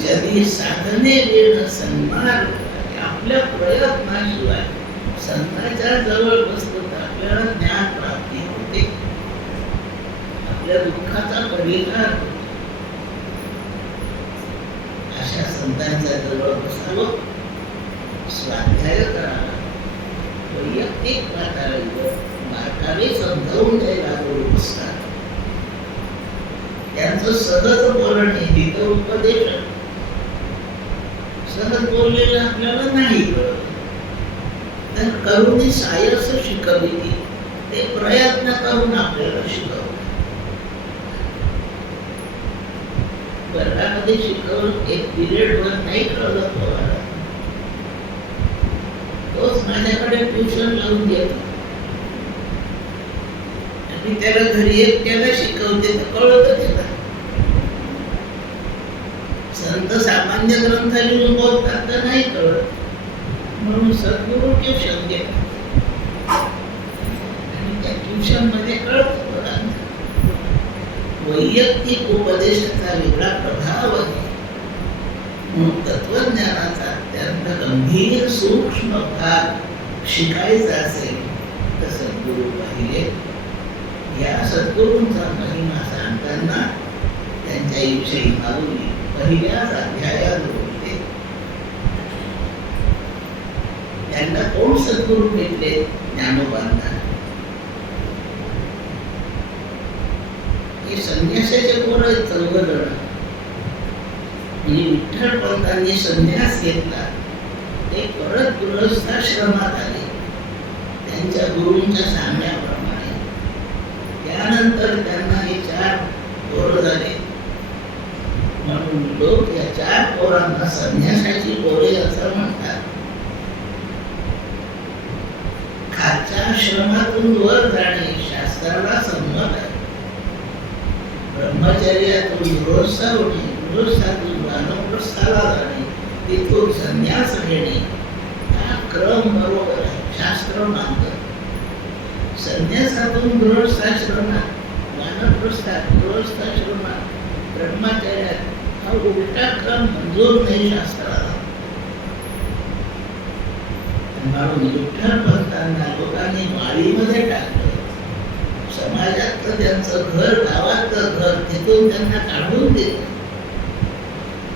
जरी साधने वेळ सन्मान, आपल्या प्रयत्नाशिवाय संतांच्या जवळ बसतो तर आपल्याला ज्ञान प्राप्ती होते, आपल्या दुःखाचा परिहार होतो. अशा संतांच्या जवळ बसावं, स्वाध्याय करावा, वैयक्तिक पातळीवर मार्गाने समजावून द्यायला आवडत असतात. त्यांचं सहज बोलणे तिथं उपदेश. सहज बोललेलं आपल्याला नाही कळत, तर करुणी सायस शिकविली, ते प्रयत्न करून आपल्याला शिकवलं. वर्गामध्ये शिकवलं, एक पिरियडवर नाही कळलं पोराला, तोच माझ्याकडे ट्युशन लावून देतो आणि त्याला घरी एकट्याला शिकवते तर कळत त्याला. संत सामान्य ग्रंथ लिहून बोलतात तर नाही कळत, म्हणून सद्गुरू ट्युशन देतात आणि त्या ट्युशन मध्ये कळत. वैयक्तिक उपदेशाचा वेगळा प्रभाव आहे. तत्वज्ञानाचा अत्यंत गंभीर सूक्ष्म भाग शिकायचा असेल तर सद्गुरू पाहिले. या सद्गुरूंचा महिमा सांगताना त्यांच्याविषयी माऊली पहिल्याच अध्यायात बोलते. त्यांना कोण सद्गुरू भेटले? ज्ञानोबांना. हे संन्यासाचे पोर आहेत 14 जण. म्हणजे विठ्ठल पंतांनी संन्यास घेतला, ते परत गृहस्थाश्रमात आले त्यांच्या गुरूंच्या सांगण्याप्रमाणे. त्यानंतर त्यांना हे 4 पोरं झाले, म्हणून लोक या 4 पोरांना संन्यासाची पोरे असं म्हणतात. खालच्या आश्रमातून वर जाणे शास्त्राला संमत आहे. ब्रह्मचर्यातून गृहस्थ होणे, गृहस्थातून वानप्रस्थाला जाणे, तिथून संन्यास घेणे, हा क्रम बरोबर आहे, शास्त्र मानतं. संन्यासातून गृहस्थाश्रमात, वानप्रस्थात गृहस्थाश्रमात, ब्रह्मचर्यात, हा उलटा क्रम मंजूर नाही शास्त्राला. म्हणून विठ्ठल पंतांना लोकांनी माळीमध्ये टाकलं. समाजातलं त्यांचं घर, गावातलं घर, तिथून त्यांना काढून दिलं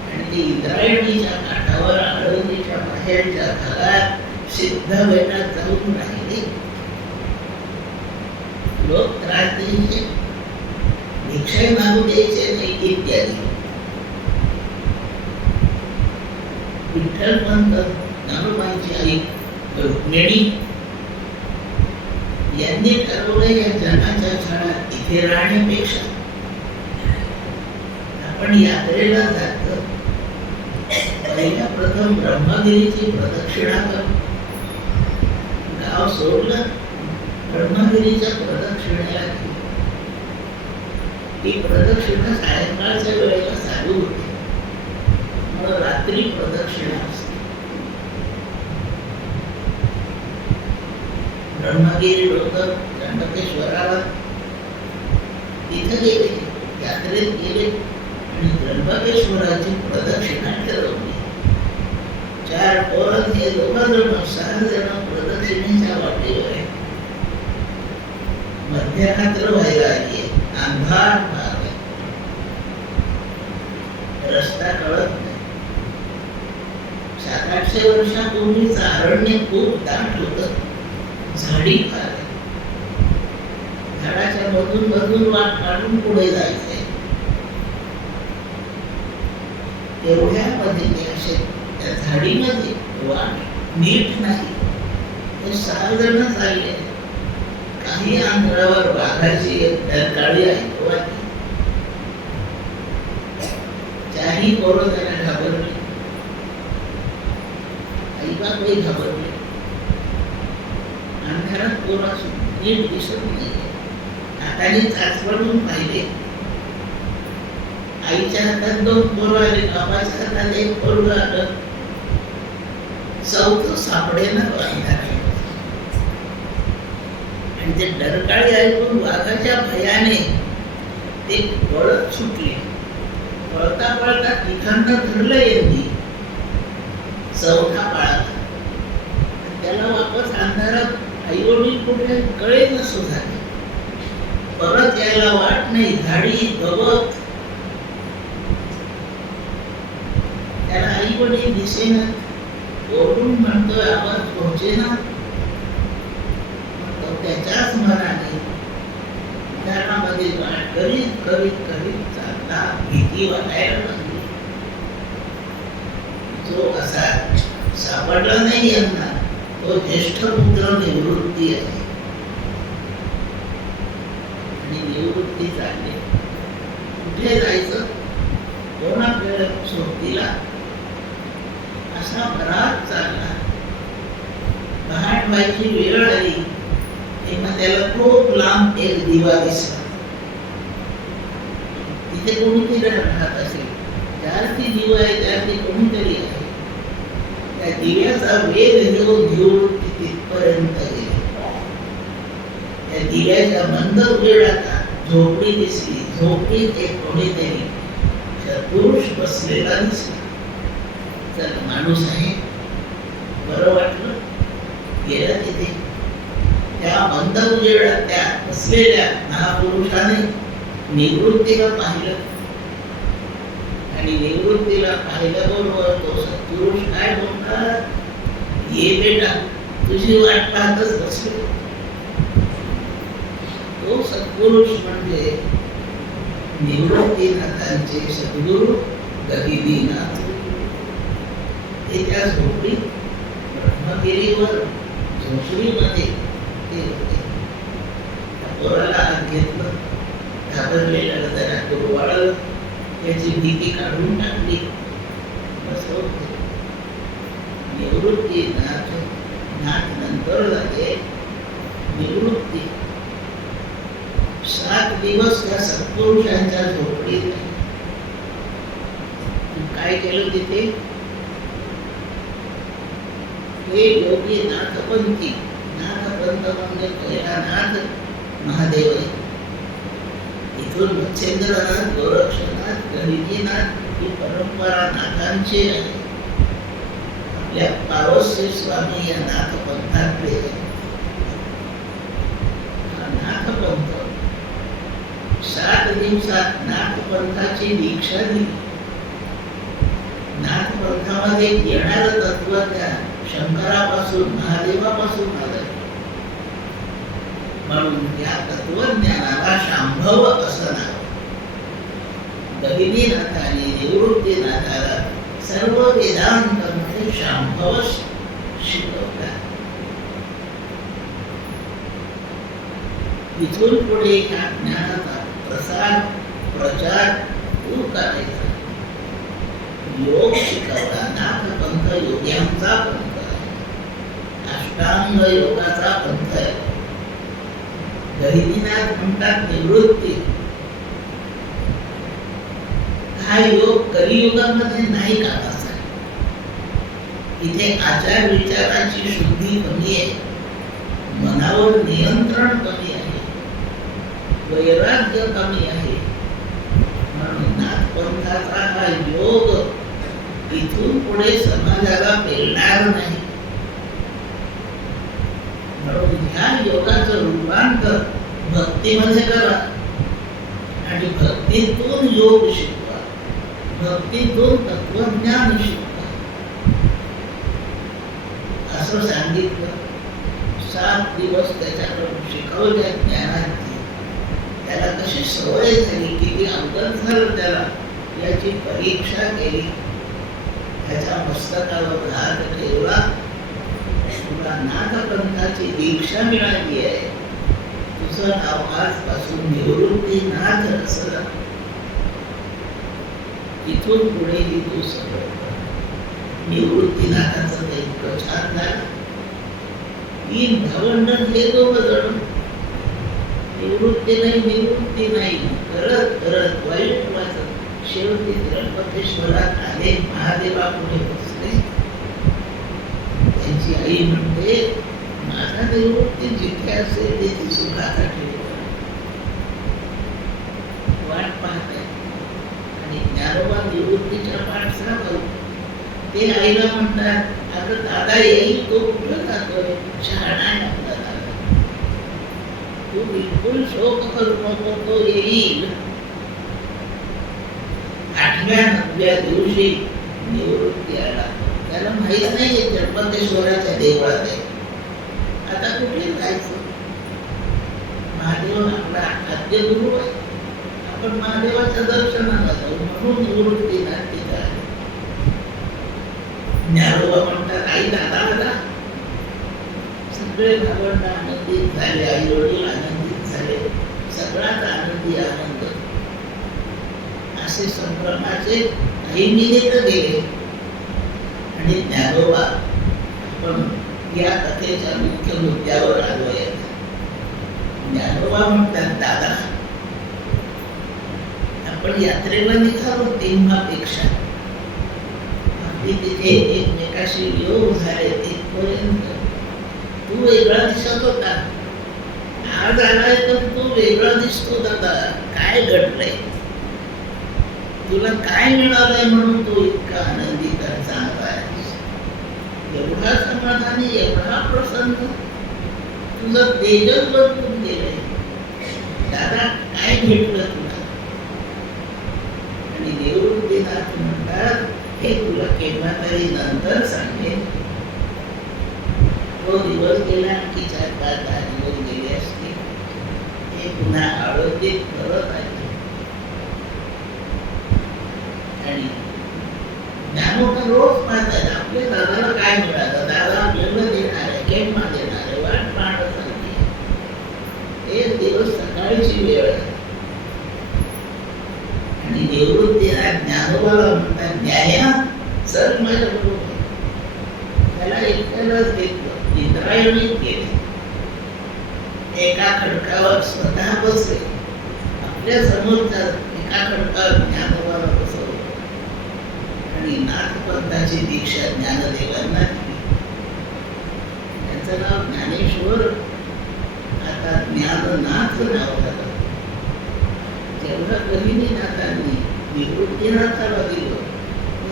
आणि ते इंद्रायणीच्या काठावर, आळंदीच्या बाहेरच्या भागात सिद्ध बेटात जाऊन राहिले. लोक त्रास द्यायचे, भिक्षाही मागू द्यायचे नाही इत्यादी. विठ्ठल पंत ज्ञानोबांची आई रुक्मिणी यांनी ठरवलं या जनाच्या छळात इथे राहण्यापेक्षा आपण यात्रेला जातो, पहिल्या प्रथम ब्रह्मगिरीची प्रदक्षिणा कर. गाव सोडलं, ब्रह्मगिरीच्या प्रदक्षिणेला गेली. ती प्रदक्षिणा सायंकाळच्या वेळेला चालू होते, मग रात्री प्रदक्षिणा असते. ब्रह्मगिरी डोंगर त्र्यंबकेश्वराला तिथे गेले, यात्रेत गेले आणि त्र्यंबकेश्वराची प्रदक्षिणा ठरवली. 4 पोरं हे 2 जण 6 जण प्रदक्षिणेच्या वाटेवर आहे. मध्यरात्र व्हायला आली, अंधार भाग आहे, रस्ता कळत नाही. 700-800 वर्षापूर्वीच अरण्य खूप दाट होतं, झाडी फार आहे. झाडाच्या मधून मधून वाट काढून पुढे जायचंय. एवढ्यामध्ये ते असे त्या झाडीमध्ये वाट नीट नाही. ते 6 जण चालले. काही अंतरावर वाघाची डरकाळी आहे वाटली. 4ही पोरं त्याला घाबरली, आई बापही घाबरले. अंधारात पोरं नीट दिसत नाही. हाताने चाचपडून पाहिले. आईच्या हातात 2 पोरं आले, बाबाच्या हातात 1 पोरगं आलं, 4थं सापडेना अंधारात. आणि ते डरकाळी ऐकून वाघाच्या भयाने ते पळत सुटले. पळता पळता तिघांना धरलं यांनी. 4था पळाला. त्याला वापस अंधारात आई वडील कुठे कळे नसो झाले. परत यायला वाट नाही, झाडी गवत. त्याला आई वडील दिसेना. ओरडून म्हणतोय, आवाज पोहोचेना. त्याच्याच मनाने अंधारामध्ये वाट करीत करीत करीत चालला. भीती वाटायला लागली. जो असा सापडला नाही यांना, तो ज्येष्ठ पुत्र निवृत्ती आहे. आणि निवृत्ती चालले. कुठे जायचं, कोणाकडे सोबतीला, असा बराच चालला. पहाट व्हायची वेळ आली तेव्हा त्याला खूप लांब एक दिवा दिसला. तिथे कोणीतरी राहत असेल. त्यावरती दिवा आहे, त्यावरती कोणीतरी आहे. त्या दिव्याचा वेग घेऊन तिथपर्यंत गेले. त्या दिव्याच्या मंद उजेडात झोपडी दिसली. झोपडीत एक कोणीतरी पुरुष बसलेला दिसला. तर माणूस आहे, बरं वाटलं. गेला तिथे. त्या मंद उजेडात त्या बसलेल्या महापुरुषाने निवृत्तीला पाहिलं. आणि निवृत्तीला पाहिल्याबरोबर तो सत्पुरुष काय बोलतात, ये बेटा, तुझी वाट पाहतच बसलो. तो सत्पुरुष म्हणजे निवृत्तीनाथांचे सद्गुरू गहिनीनाथ. ते त्या झोपडीत ब्रह्मगिरीवर झोपडीमध्ये ते होते. पोराला हात घेतलं, घाबरलेल्याला जरा कुरवाळलं, त्याची भीती काढून टाकली. बस होते. निवृत्तीनाथ नंतर झाले निवृत्ती. 7 दिवस त्या सत्पुरुषांच्या झोपडीत काय केलं तिथे. हे योगी नाथपंथी, नाथपंथ म्हणजे पहिला नाथ महादेव आहे. इथून मच्छेंद्रनाथ, गोरक्षनाथ, गहिनीनाथ ही परंपरा नाथांची आहे. आपल्या पावसचे स्वामी या नाथपंथातले. हा नाथपंथ 7 दिवसात नाथपंथाची दीक्षा दिली. नाथपंथामध्ये येणारं तत्वज्ञान शंकरापासून, महादेवापासून आलं. म्हणून या तत्वज्ञानाला शांभव असं नाव. गहिनीनाथाने निवृत्तीनाथाला सर्व वेदांतामध्ये शांभव शिकवला. इथून पुढे ह्या ज्ञानाचा प्रसार प्रचार तू करायचा. योग शिकवला नाथपंथ योग्यांचा पंथ आहे, अष्टांग योगाचा पंथ आहे. गहिनीनाथ म्हणतात निवृत्ती. हा योग कलियुगामध्ये नाही कामाचा. इथे आचार विचाराची शुद्धी कमी आहे, मनावर नियंत्रण कमी आहे, वैराग्य कमी आहे. म्हणून नाथपंथाचा हा योग इथून पुढे समाजाला पेलणार नाही. म्हणून ह्या योगाचं रूपांतर भक्तीमध्ये करा आणि भक्तीतून योग शिकवा, भक्तीतून तत्वज्ञान शिकवा असं सांगितलं. 7 दिवस त्याच्याकडून शिकवल्या ज्ञानाची. त्याला कशी सवय झाली, किती अवगत झालं त्याला, याची परीक्षा केली. त्याच्या मस्तकावर हात ठेवला. तुला नाथपंथाची दीक्षा मिळाली आहे, तुझं नाव आजपासून निवृत्तीनाथ असलं. इथून पुढेही तू सगळं निवृत्तीनाथाचं ते इतकं छान झालं. 3 भावंड हे दोघं जण निवृत्ती नाही करत करत वाईट वाचत शेवटी त्र्यंबकेश्वरात आले. महादेवा पुढे बसले. त्यांची आई म्हणते, माझा निवृत्ती जिथे असेल तिथे सुखाचा ठेव वाट पाहत आहे. आणि ज्ञानोबा निवृत्तीच्या पाठचा ते आईला म्हणतात, अगं दादा येईल, तो कुठं जातोय, शहाणा आहे आपला दादा, तू बिलकुल शोक करू नको, तो येईल. 8व्या-9व्या दिवशी निवृत्ती आला. त्याला माहित नाही त्र्यंबकेश्वराच्या देवळात आहे, आता कुठे जायचं. महादेव आपला आद्य गुरु आहे, आपण महादेवाच्या दर्शनाला जाऊ. म्हणून निवृत्तीनाथ तिथे आले. ज्ञानोबा म्हणतात, आई दादा आला. सगळे भावंड आनंदित झाले, आई वडील आनंदित झाले, सगळ्यात आनंदी आनंद. असे संभ्रमाचे निमित्त गेले. आणि ज्ञानोबा, आपण या कथेच्या मुख्य मुद्द्यावर आलोय. ज्ञानोबा म्हणतात, दादा आपण यात्रेला निघालो तेव्हापेक्षा तिथे एकमेकाशी योग झाले तिथपर्यंत तू वेगळा दिसत होता. आज आलाय तर तू वेगळा दिसतो दादा. काय घडलंय, तुला काय मिळालंय म्हणून तू इतका आनंदी का चांगला आहेस, एवढा समाधानी, एवढा प्रसन्न, तुझं तेजच बदलून गेलंय. दादा काय भेटलं तुला. आणि निवृत्तीनाथ म्हणतात, हे तुला केव्हा तरी नंतर सांगेन. तो दिवस गेला, आणखी 4-5 दिवस गेले असते. हे पुन्हा आळंदीत परत आले. आणि ज्ञानोबा रोज पाहतात आपल्या दादाला काय मिळालं, दादा आपल्याला देणार आहे, केव्हा देणार आहे, वाट पाहत चालली. एक दिवस सकाळची वेळ आहे आणि निवृत्तीनाथ ज्ञानोबाला म्हणतात, ज्ञान्या चल माझ्या बरोबर. त्याला एकट्यालाच घेतलं, इंद्रायणीत गेले. एका खडकावर स्वतः बसले. आपल्या समोरच्या एका खडकावर ज्ञानोबाला बसवलं आणि नाथपंथाची दीक्षा ज्ञानदेवांना दिली. त्याचं नाव ज्ञानेश्वर, आता ज्ञाननाथ नाव झालं. जेवढं गहिनीनाथांनी निवृत्तीनाथाला दिलं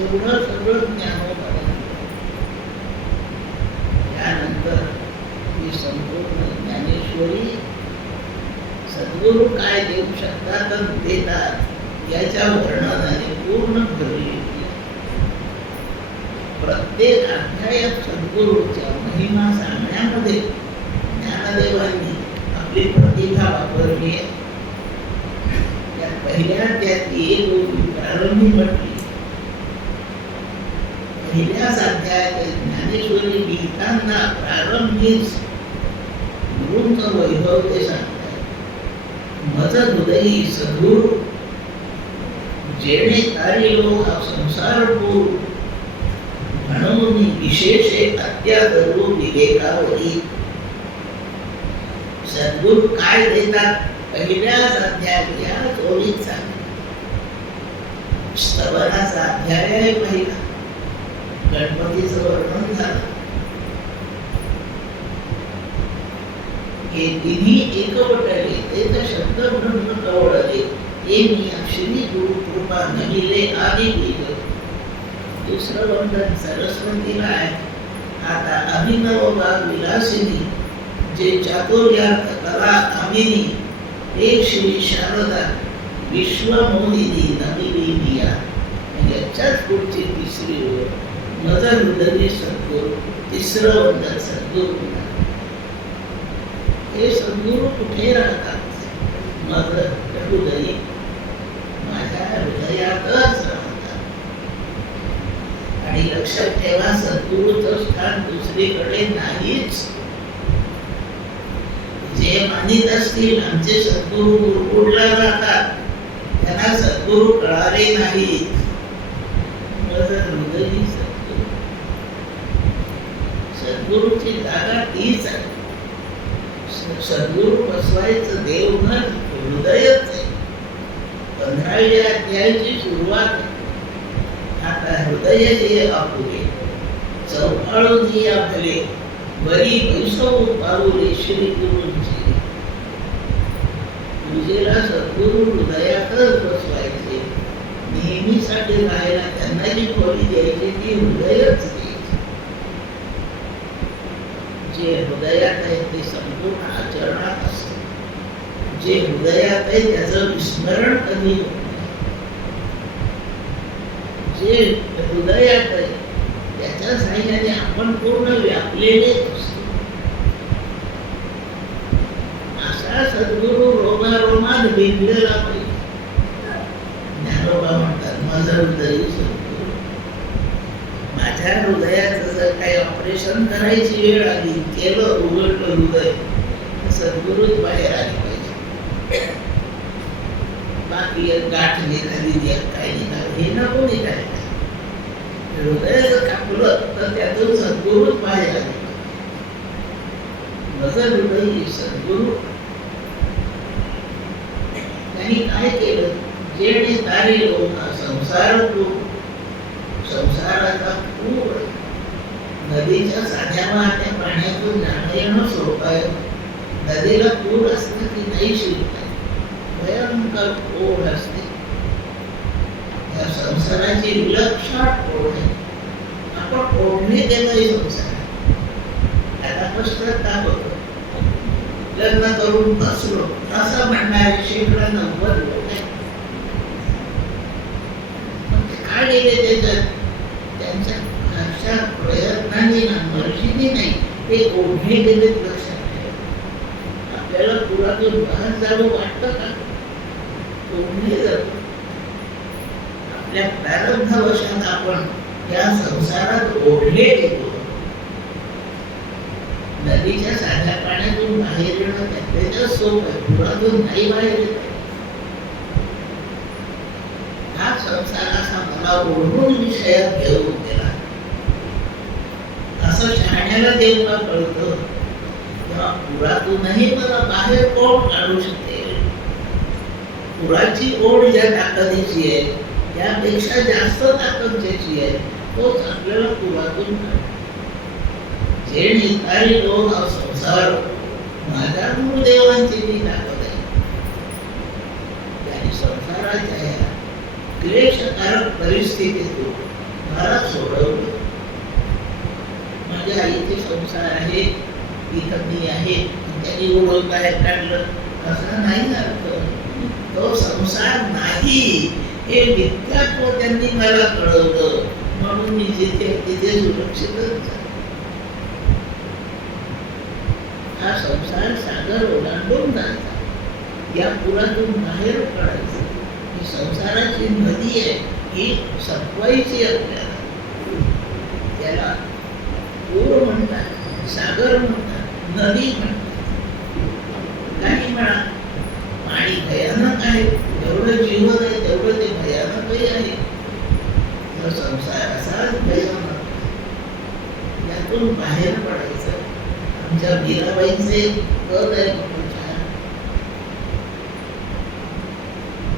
एवढं सगळं ज्ञानोबाला दिलं. त्यानंतर ही संपूर्ण ज्ञानेश्वरी सद्गुरू काय देऊ शकतात आणि देतात याच्या वर्णनाने पूर्ण भरली. प्रत्येक अध्यायात सद्गुरूच्या महिमा सांगण्यामध्ये ज्ञानदेवांनी आपली प्रतिभा वापरली आहे. पहिल्या त्याची एक ओवी प्रारंभी म्हटली. पहिल्याच अध्यायात ज्ञानेश्वरी लिहिताना प्रारंभीच गुरूंचं वैभव ते सांगतात. मज हृदयी सद्गुरु जेणे तारिलो हा संसार पूर म्हणून विशेषे अत्यादरू विवेकावरी. सद्गुरु काय देतात? पहिल्याच अध्यायात ओळीत सांगितलं. स्तवनाचा अध्याय आहे पहिला. गणपतीचं वर्णन झालं. हे तिन्ही एकवटले ते तर शब्द ब्रह्म कवळले. ते मी अक्षरी गुरु कृपा नविले आदी लिहिलं. दुसरं वंदन सरस्वतीला आहे. आता अभिनव बाग विलासिनी जे चातुर्यार्थ कला कामिनी एक श्री शारदा विश्वमोहिनी नमिली मिया. याच्याच पुढची तिसरी ओळ मज हृदयी सद्गुरु. तिसरं वंदन सद्गुरू. हे सद्गुरू कुठे राहतात? मज हृदयी, माझ्या हृदयातच राहतात. आणि लक्षात ठेवा, सद्गुरूचं स्थान दुसरीकडे नाहीच. जे मानित असतील आमचे सद्गुरू गुरुकुळला राहतात, त्यांना सद्गुरू कळाले नाहीत. मज हृदयी सद्गुरू. सद्गुरूची जागा तीच आहे. सद्गुरू बसवायचं देवघर हृदयच आहे. 15व्या अध्यायाची सुरुवात आहे. आता हृदय जे आपुले चौफाळून या भले बरी बैसव पाऊले श्री गुरूंची. पूजेला सद्गुरू हृदयातच बसवायचे. नेहमीसाठी राहायला त्यांना जी खोली द्यायची ती हृदयच द्यायची. जे हृदयात आहे ते संपूर्ण आचरणात असते. जे हृदयात आहे त्याचं विस्मरण कधी होत नाही. जे हृदयात आहे त्याच्या साह्याने आपण पूर्ण व्यापलेले असतो. असा सद्गुरू रोमारोमात बिंबलेला पाहिजे. ज्ञानोबा म्हणतात माझं हृदय सद्गुरू. माझ्या हृदयाचं जर काही ऑपरेशन करायची वेळ आली, केलं, उघडलं हृदय, सद्गुरूच बाहेर आले पाहिजे. बाकी गाठ निघाली, काय निघालं हे नको निघायला. हृदय जर कापलं तर त्यातून सद्गुरूच बाहेर आले. मज हृदयी सद्गुरू. त्यांनी काय केलं? जेणे तारिलो हा संसार पूर. संसाराचा पूर. नदीच्या साध्या वाहत्या पाण्यातून जाणं येणं सोपं आहे. नदीला पूर असलं की नाही शिरता. भयंकर ओढ असते. या संसाराची विलक्षण ओढ आहे. आपण ओढणे देणं संसार. आता पश्चाताप होतो. लग्न करून बसलो असं म्हणणारे 90% लोक आहेत. काय गेले त्याच्यात? त्यांच्या अशा प्रयत्नांनी ना मर्जीने नाही, ते ओढणे गेलेत. लक्षात ठेवा. आपल्याला पुरातून बाहेर जावं वाटतं का? ओढणे जातो. आपल्या प्रारब्धवशात आपण या संसारात ओढले गेलो. नदीच्या साध्या पाण्यातून बाहेर येणं त्यातच सोप आहे. पुरातून नाही बाहेर येत. हा संसार असा मला ओढून विषयात घेऊन गेला असं शहाण्याला देवता कळतं. तेव्हा पुरातूनही मला बाहेर कोण काढू शकेल? पुराची ओढ ज्या ताकदीची आहे त्यापेक्षा जास्त ताकद ज्याची आहे तोच आपल्याला पुरातून काढतो. जे नितारिलो हा संसार माझ्या गुरुदेवांची ती ताकद आहे. त्यांनी संसाराच्या या क्लेशकारक परिस्थितीतून मला सोडवलं. माझ्या इथे संसार आहे, इथं मी आहे, त्यांनी ओढून बाहेर काढलं असं नाही अर्थ. तो संसार नाही हे मिथ्यात्व त्यांनी मला कळवलं. म्हणून मी जिथे तिथे सुरक्षितच झालो. हा संसार सागर ओलांडून जायचा. या पुरातून बाहेर पडायचं. ही संसाराची नदी आहे, ही संपवायची आपल्याला. त्याला पूर म्हणतात, सागर म्हणतात, नदी म्हणतात. काही म्हणा. पाणी आणि भयानक आहे. जेवढं जीवन आहे तेवढं ते भयानकही आहे. तर संसार असाच भयानक, यातून बाहेर पडायचं. आमच्या मीराबाईंचे पद आहे म्हणून छान,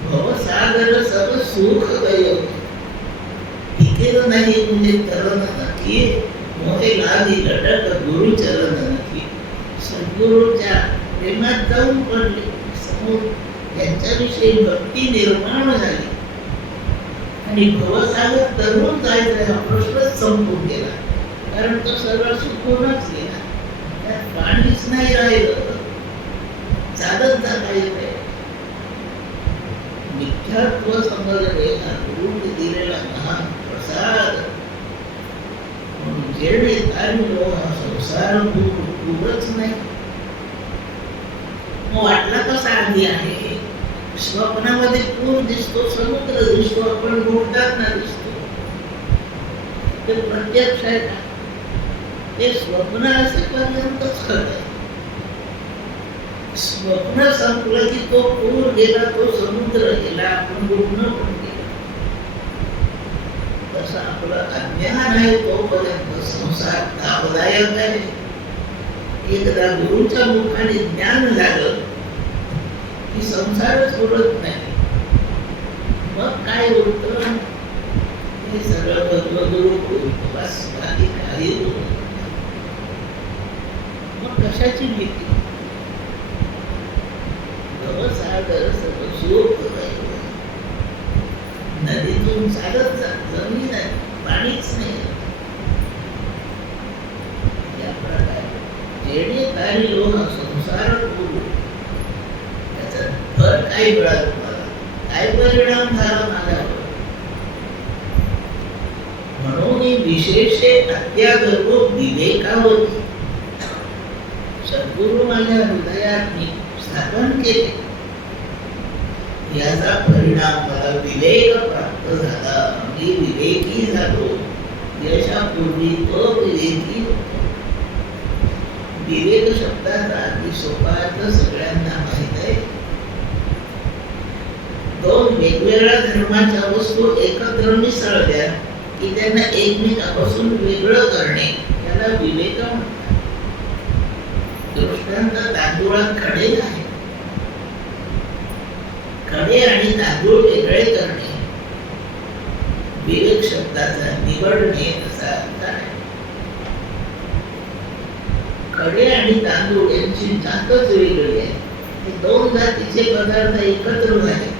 भवसागर सब सुख गयो, फिकीर नाही तुझे करण नक्की, मोहे लागी लटक गुरु चरण नक्की. सद्गुरूच्या प्रेमात जाऊन पडले समोर, त्यांच्याविषयी भक्ती निर्माण झाली आणि भवसागर तरुण जायचा हा प्रश्नच संपून गेला. कारण तो सगळं सुकूनच गेला, त्यात पाणीच नाही राहिलं, चालत जाता येते. मिथ्यात्व समजले हा गुरुने दिलेला महान प्रसाद. म्हणून जेणे तारलो हा संसार पूरच नाही. मग वाटला कसा आधी आहे, स्वप्नामध्ये पूर दिसतो, समुद्र दिसतो, आपण बोलताना दिसतो. ते प्रत्यक्ष आहे का? ते स्वप्न असेपर्यंतच खरं आहे. स्वप्न संपलं की तो पूर गेला, तो समुद्र गेला, आपण डुबणं पण गेलं. तसं आपलं अज्ञान आहे तोपर्यंत संसार लाभदायक आहे. एकदा गुरुच्या मुखाने ज्ञान झालं की संसारच उरत नाही. मग काय उरतं? हे सगळं भगवगुरु उरतं, बस बाकी काही उरत नाही. मग कशाची भीती? भवसागर सर्व सुख गयो, नदीतून चालत जा, जमीन आहे, पाणीच नाही. या प्रकारे जेणे तारिलो हा संसार पूर, त्याचा फळ काय मिळालं मला, काय परिणाम झाला माझ्यावर. म्हणून विशेषे अत्यागर्भ विवेकावरती सद्गुरु माझ्या हृदयात स्थापन केले. याचा परिणाम मला विवेक प्राप्त झाला. मी विवेकी झालो. यशापूर्वी अविवेकी होतो. विवेक शब्दाचा अगदी सोपा अर्थ सगळ्यांना माहित आहे. दोन वेगवेगळ्या धर्माच्या वस्तू एकत्र मिसळल्या की त्यांना एकमेकापासून वेगळं करणे, याला विवेक म्हणतात. दृष्टांत तांदूळात खडे आहे, खडे आणि तांदूळ वेगळे करणे, विवेक शब्दाचा निवडणे असा अर्थ आहे. खडे आणि तांदूळ यांची जातच वेगळी आहे. हे दोन जातीचे पदार्थ एकत्र झाले,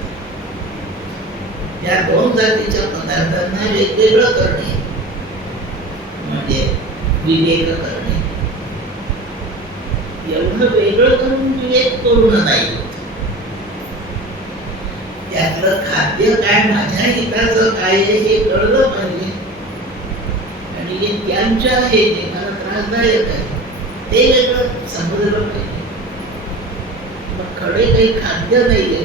या दोन जातीच्या पदार्थांना वेगवेगळं करणे म्हणजे विवेक करणे. एवढं वेगळं करून विवेक पूर्ण नाही होत. त्यातलं खाद्य काय, माझ्या हिताचं काय हे कळलं पाहिजे आणि जे त्यांच्या आहे जे मला त्रासदायक आहे ते वेगळं समजलं पाहिजे. मग खडे काही खाद्य नाहीये,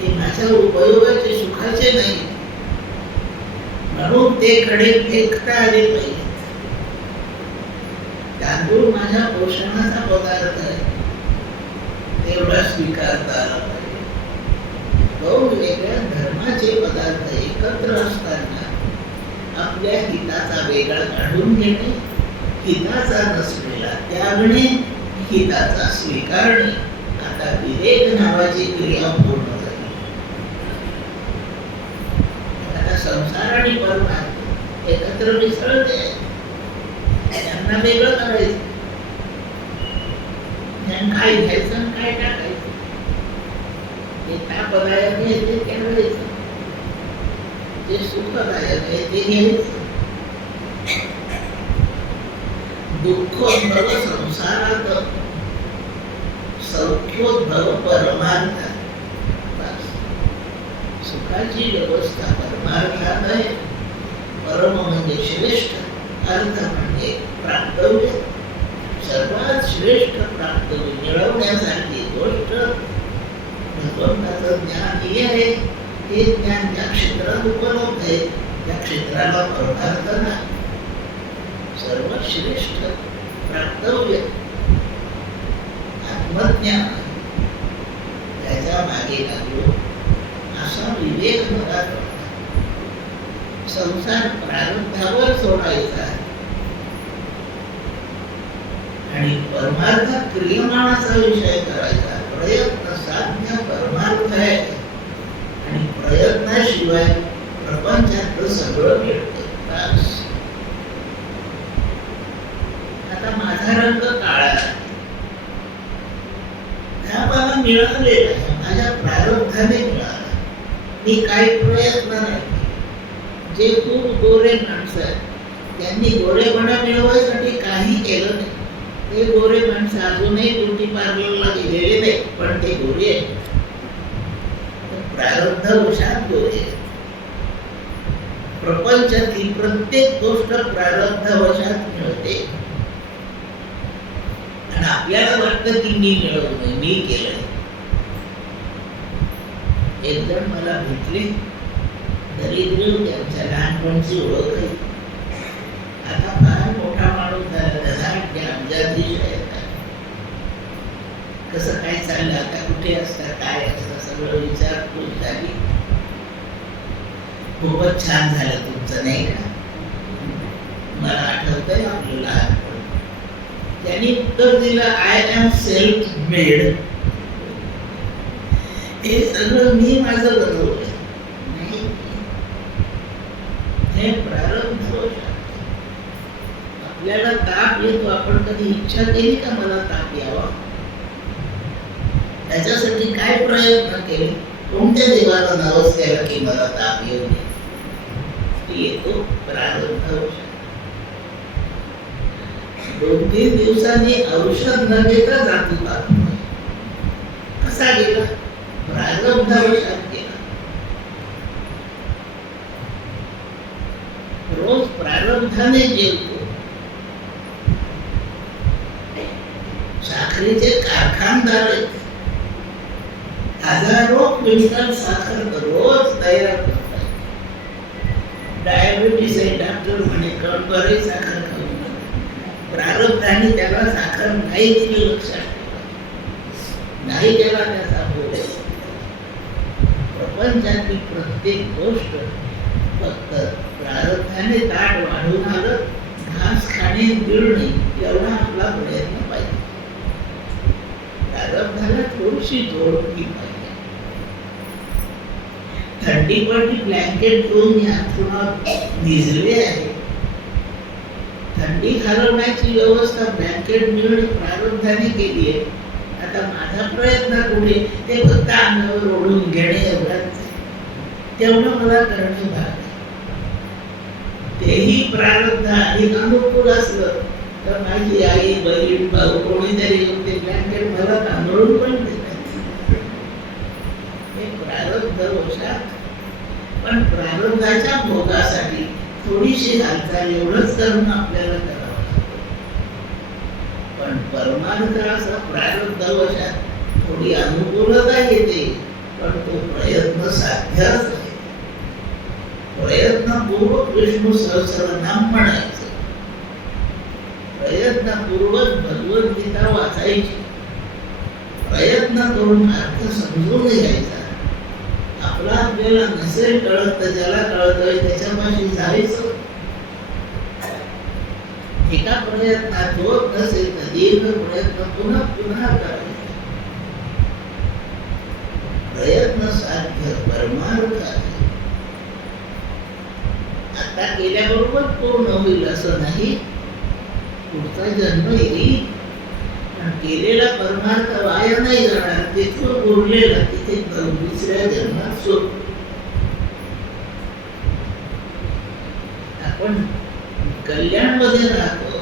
ते माझ्या उपयोगाचे सुखाचे नाही, म्हणून ते खडे फेकता आले पाहिजे. तांदूळ माझ्या पोषणाचा पदार्थ आहे, तेवढा स्वीकारता आला पाहिजे. दोन वेगळ्या धर्माचे पदार्थ एकत्र असताना आपल्या हिताचा वेगळा काढून घेणे, हिताचा नसलेला त्यागणे, हिताचा स्वीकारणे. आता विवेक नावाची क्रिया पूर्ण झाली. आता संसार आणि परमार्थ एकत्र मिसळते, त्यांना वेगळं करायचं. काय घ्यायचं आणि काय टाकायचं, जे तापदायक आहे ते ठेवायचं, जे सुखदायक आहे ते घ्यायचं. दुःखोद्भव संसारात, सौख्योद्भव परमार्थात. सुखाची व्यवस्था परमार्थात आहे. परम म्हणजे श्रेष्ठ, अर्थ म्हणजे प्राप्तव्य. सर्वात श्रेष्ठ प्राप्तव्य मिळवण्यासारखी गोष्ट भगवंताचं ज्ञान हे आहे. हे ज्ञान ज्या क्षेत्रात उपलब्ध आहे त्या क्षेत्राला परमार्थ नाही. सर्वात श्रेष्ठ प्राप्तव्य आत्मज्ञान, त्याच्या त्याच्या मागे लागलो असा विवेक मला कळला. संसार प्रारब्धावर सोडायचा आणि परमार्थात क्रियमाणाचा विषय करायचा. प्रयत्न साध्य परमार्थ आहे आणि प्रयत्नाशिवाय प्रपंचातलं सगळं मिळतं. आता माझा रंग काळा आहे, हा मला मिळालेला आहे, माझ्या प्रारब्धाने मिळाला. मी काही प्रयत्न नाही. जे खूप गोरे माणसं आहेत त्यांनी गोरेपणा मिळवायसाठी काही केलं नाही. ते गोरे माणसं अजूनही ब्युटी पार्लरला गेलेले नाही, पण ते गोरे आहेत. प्रारब्धवशात गोरे आहेत. प्रपंचातली प्रत्येक गोष्ट प्रारब्धवशात मिळते आणि आपल्याला वाटतं की मी मिळवलंय, मी केलंय. एक जण मला भेटले, दरिद्र, त्यांच्या लहानपणची ओळख आहे. आता फार मोठा माणूस झाला, कसं काय चाललं, आता कुठे असतात, काय असतं, सगळं विचारपूस झाली. खूपच छान झालं तुमचं, नाही का? मला आठवतंय आपलं लहानपण. त्यांनी उत्तर दिलं, आय एम सेल्फ मेड. हे सगळं मी माझं बनवलं. हे प्रारब्ध. आपल्याला ताप येतो, आपण कधी इच्छा केली का मला ताप यावा? त्याच्यासाठी काय प्रयत्न केले? कोणत्या देवाला नवस केलं की मला ताप येऊ नये? येतो प्रारब्ध. 2-3 दिवसांनी औषध न घेता जातो ताप. कसा गेला? प्रारब्धावशात गेला. रोज प्रारब्धाने जेवतो. साखरेचे कारखानदार आहेत. हजारो क्विंटल साखर रोज तयार करतात. डायबिटीस आहे, डॉक्टर म्हणे कणभरही साखर खाऊ नका. प्रारब्धाने त्याला साखर नाही दिली, लक्षात ठेवा. नाही केला त्याचा भोग. प्रपंचातली प्रत्येक गोष्ट फक्त प्रारब्धाने ताट वाढून आलं, घास खाणे गिळणे एवढा आपला प्रयत्न पाहिजे. प्रारब्धाला थोडीशी जोडली पाहिजे. थंडी पडली, ब्लँकेट घेऊन मी अंथरुणात भिजले आहे. थंडी घालवण्याची व्यवस्था ब्लँकेट मिळून प्रारब्धाने केली आहे. आता माझा प्रयत्न पुढे ते फक्त अंगावर ओढून घेणे एवढाच. तेवढं मला करणे भाग आहे. तेही प्रारब्ध अधिक अनुकूल असलं तर माझी आई, बहीण, भाऊ कोणीतरी येऊन ते ब्लँकेट मला तांदळून पण देतात. हे प्रारब्ध वशात. पण प्रारब्धाच्या भोगासाठी थोडीशी हालचाल एवढंच करून आपल्याला करावं लागतं. पण परमार्थ असा प्रारब्ध वशात थोडी अनुकूलता येते, पण तो प्रयत्न साध्यच आहे. प्रयत्नपूर्वक विष्णू सहस्रनाम म्हणायचं, प्रयत्नपूर्वक भगवद्गीता वाचायची, प्रयत्न करून अर्थ समजून घ्यायचा. आपला आपल्याला नसेल कळत तर ज्याला कळतंय त्याच्यापाशी जायचं. एका प्रयत्नात होत नसेल तर दीर्घ प्रयत्न पुन्हा पुन्हा करायचा. प्रयत्न साध्य परमार्थ आहे. आता केल्याबरोबर पूर्ण होईल असं नाही, पुढचा जन्म येईल. पण केलेला परमार्थ वाया नाही जाणार. तिथून उरलेला तिथे दुसऱ्या जन्मात सुरू. आपण कल्याणमध्ये राहतो.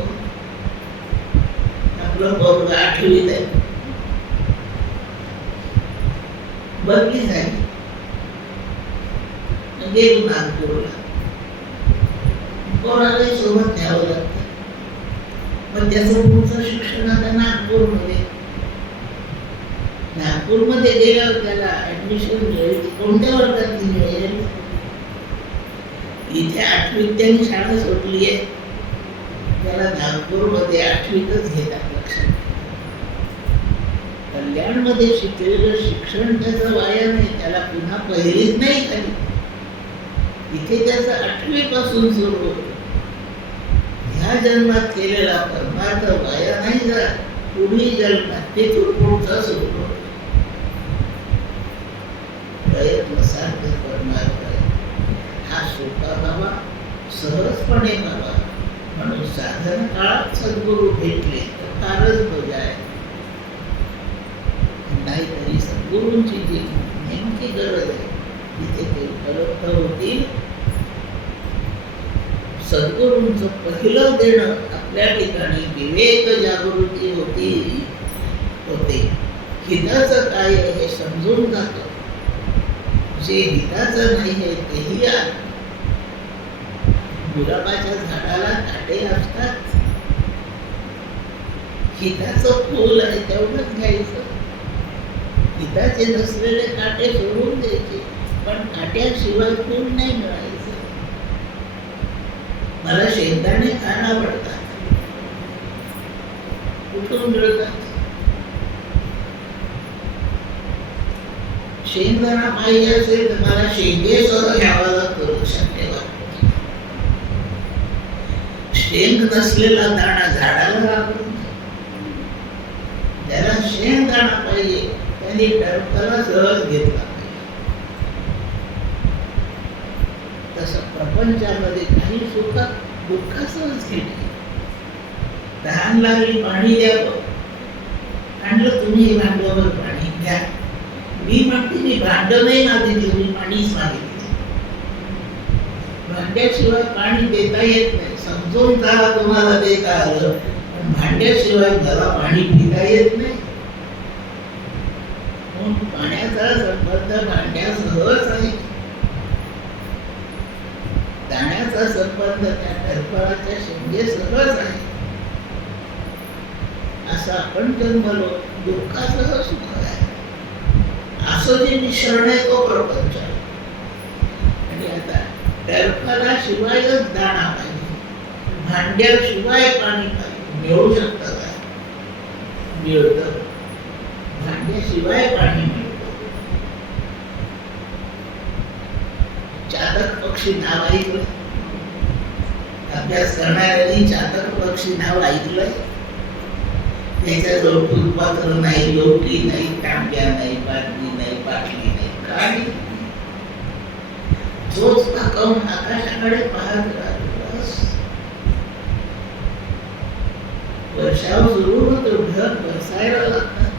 आपलं पोरग 8वीत आहे, बदली झाली, गेलो नागपूरला. पोरालाही सोबत न्यावं लागतं. पण त्याचं पुढचं शिक्षण आता नागपूरमध्ये. नागपूरमध्ये गेल्यावर त्याला ऍडमिशन मिळेल, कोणत्या वर्गात मिळेल? इथे 8वीत त्यांनी शाळा सोडली आहे, त्याला नागपूरमध्ये 8वीतच घेतात. लक्षात. कल्याणमध्ये शिकलेलं शिक्षण त्याचं वाया नाही, त्याला पुन्हा पहिलीच नाही झाली. इथे त्याचं 8वी पासून सुरू होतं. ह्या जन्मात केलेला परमार्थ वाया नाही जा, पुढील जन्मात तिथून पुढचा सुरू होतो. प्रयत्न साध्य परमार्थ हा सोपा व्हावा, सहजपणे व्हावा म्हणून साधन काळात सद्गुरू भेटले तर फारच मजा आहे. नाहीतरी सद्गुरूंची जी नेमकी गरज आहे तिथे ते उपलब्ध होतील. सद्गुरूंचं पहिलं देणं आपल्या ठिकाणी विवेक जागृती होते. हिताचं काय हे समजून जातं. जे हिताचं नाही आहे तेही आहे. गुलाबाच्या झाडाला काटे असतात. हिताचं फूल आहे तेवढंच घ्यायचं. हिताचे नसलेले काटे सोडून द्यायचे, पण काट्याशिवाय फूल नाही मिळायचं. मला शेंगदाणे खायला आवडतात. कुठून मिळतात? शेंगदाणा पाहिजे असेल तर मला शेंगेसह घ्यावा लागतो. लक्षात ठेवा, शेंग नसलेला दाणा झाडाला लागतो. ज्याला शेंगदाणा पाहिजे त्यांनी टरफला सहज घेतला पाहिजे. तसं प्रपंचामध्ये काही सुख दुःख सहज घेतली. तहान लागली पाणी द्यावं, आणलं तुम्ही भांड्यावर पाणी घ्या. मी म्हणते मी भांड नाही मागितली, मी पाणीच मागितले. भांड्याशिवाय पाणी देता येत नाही. समजून का तुम्हाला देता आलं, पण भांड्याशिवाय मला पाणी पिता येत नाही. पाण्याचा संबंध भांड्यासहच आहे. दाण्याचा संबंध त्या टरफळाच्या शेंगेसहच आहे. असं आपण जन्मलो, दुःखासह सुख आहे. असं जे मिश्रण आहे तो प्रपंच. आणि आता टरफला शिवायच दाणा पाहिजे, भांड्याशिवाय पाणी पाहिजे. मिळू शकतं का? मिळतं. भांड्याशिवाय पाणी मिळतं. चातक पक्षी नाव ऐकलं? अभ्यास करणाऱ्यांनी चातक पक्षी नाव ऐकलंय? त्याच्याजवळ फुलपात्र नाही, लोटी नाही, तांब्या नाही, बाटली नाही, बाटली नाही, काही तोच पाकावून आकाशाकडे पाहत राहतो. वर्षाव सुरू होतो, ढग बरसायला लागतात.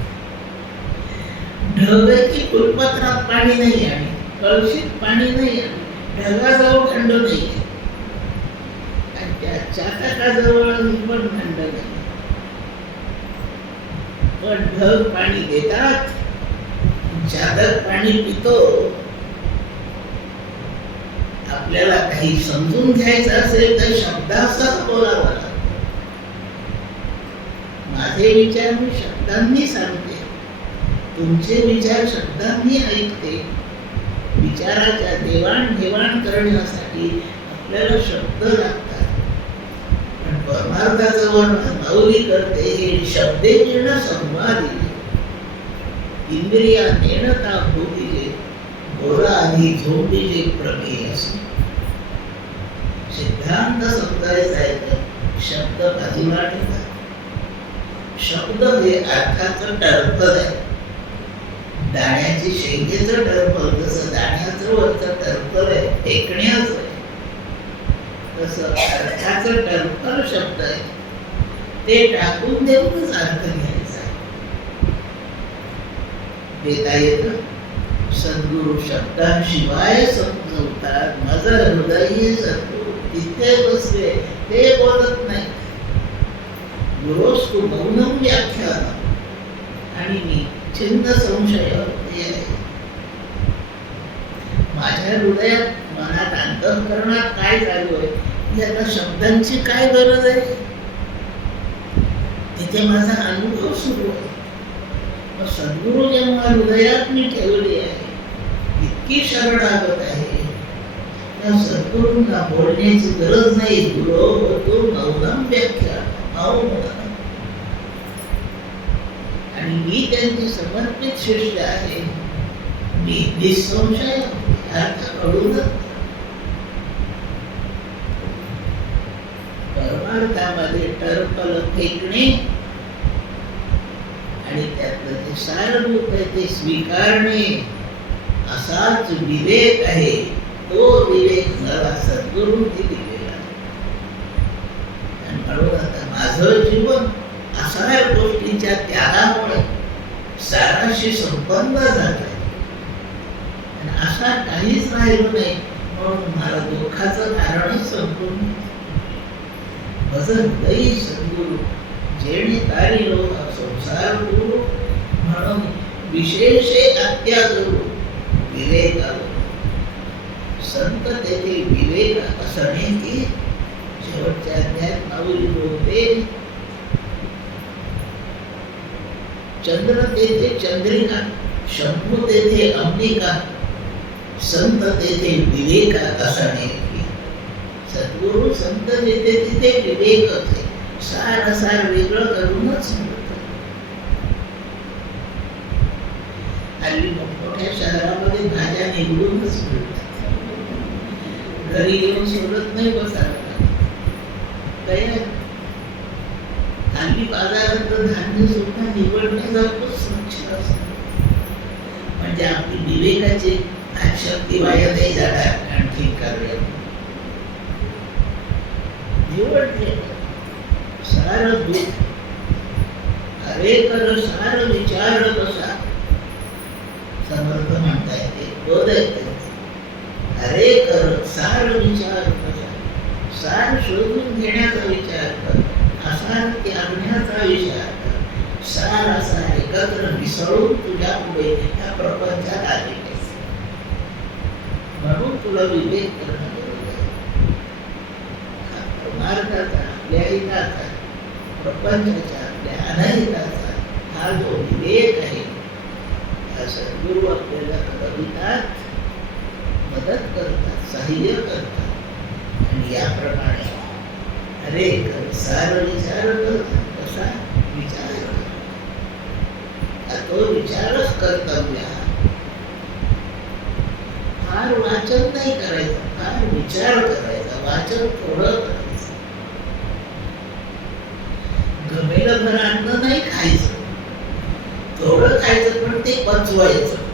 ढगाची फुलपत्रात पाणी नाही आणि कळशीत पाणी नाही आणि ढगाजवळ खंड नाही आणि त्या चातकाजवळ पण खंड नाही. पण ढग पाणी देतात, चातक पाणी पितो. आपल्याला काही समजून घ्यायचं असेल तर शब्दासह बोलावं लागतं. माझे विचार मी शब्दांनी सांगते, तुमचे विचार शब्दांनी ऐकते. विचाराच्या देवाणघेवाण करण्यासाठी आपल्याला शब्द लागतात. पण परमार्थाचं वर्णन माऊली करते हे शब्देन संवादी. इंद्रिया नेणता भूतीजे बोला आधी झोंबीजे प्रमेय असे. सिद्धांत समजायचा आहे तर शब्द बाजूला ठेवा. शब्द हे अर्थाचं टरफल आहे. दाण्याची शेंगेचं टरफल जसं दाण्याचं वरचं टरफल आहे, फेकण्याचं आहे, तसं अर्थाचं टरफल शब्द आहे. ते टाकून देऊनच अर्थ घ्यायचा. देता येतं. सद्गुरु शब्दाशिवाय समजवतात. माझं हृदय सद्गुरु तिथे बसले, ते बोलत नाही. गुरोस्तु मौनम व्याख्यान आणि मी छिन्न संशय. माझ्या हृदयात, मनात, अंतःकरणात काय चालू आहे याला शब्दांची काय गरज आहे? तिथे माझा अनुभव सुरू आहे. मग सद्गुरु जेव्हा हृदयात मी ठेवली आहे, इतकी शरणागत आहे, त्या सद्गुरूंना बोलण्याची गरज नाही. गुरो होतो मौनम व्याख्या, मौन. आणि मी त्यांची समर्पित शिष्य आहे, मी निसंशय अर्थ कळूनच परमार्थामध्ये टरफल फेकणे आणि त्यातलं जे सारभूत आहे ते स्वीकारणे असाच विवेक आहे. तो विवेक मला सद्गुरूंनी दिलेला आहे. आणि म्हणून आता माझं जीवन असार गोष्टींच्या त्यागामुळे साराशी संपन्न झालंय आणि असा काहीच राहिलो नाही, म्हणून मला दुःखाचं कारणच संपूर्ण भजन दई सद्गुरु जेणे तारी लोक संसार गुरु म्हणून विशेषे अत्यागुरु विवेक संत तेथे विवेक असणे की शेवटच्या अध्यायात माऊली बोलते, चंद्र तेथे चंद्रिका, शंभू तेथे अंबिका, संत तेथे विवेक असणे की. सद्गुरु संत जेथे तिथे विवेक आहे, सार सार वेगळं करूनच मिळतं. हल्ली मोठमोठ्या शहरामध्ये भाज्या निवडूनच मिळतात, घरी येऊन सोडत नाही बसायला. हल्ली बाजारात धान्य सुद्धा निवडण्यासारखं स्वच्छ असतं, म्हणजे आपली विवेकाची शक्ती वाया नाही जाणार. आणखी कार्य निवडले सार दूध अरे कर सार विचार कसा, समर्थ म्हणता येते बोध येते. अरे कर सार विचार कसा, सार शोधून घेण्याचा विचार कर, असार त्यागण्याचा विचार कर, सार असा एकत्र मिसळून तुझ्या पुढे या प्रपंचात आले. म्हणून तुला विवेक करणं गरजेचं आहे. परमार्थाचा आपल्या हिताचा, प्रपंचाच्या आपल्या अनहिताचा हा जो विवेक आहे, हा सद्गुरू आपल्याला घडवितात, मदत करतात, सहाय्य करतात. आणि याप्रमाणे अरे सार विचार करतात, कसा विचार, तो विचारच कर्तव्य. फार वाचन नाही करायचं, फार विचार करायचा. वाचन थोडं करायचं, गमेलं भर अन्न नाही खायचं, थोडं खायचं पण ते पचवायचं.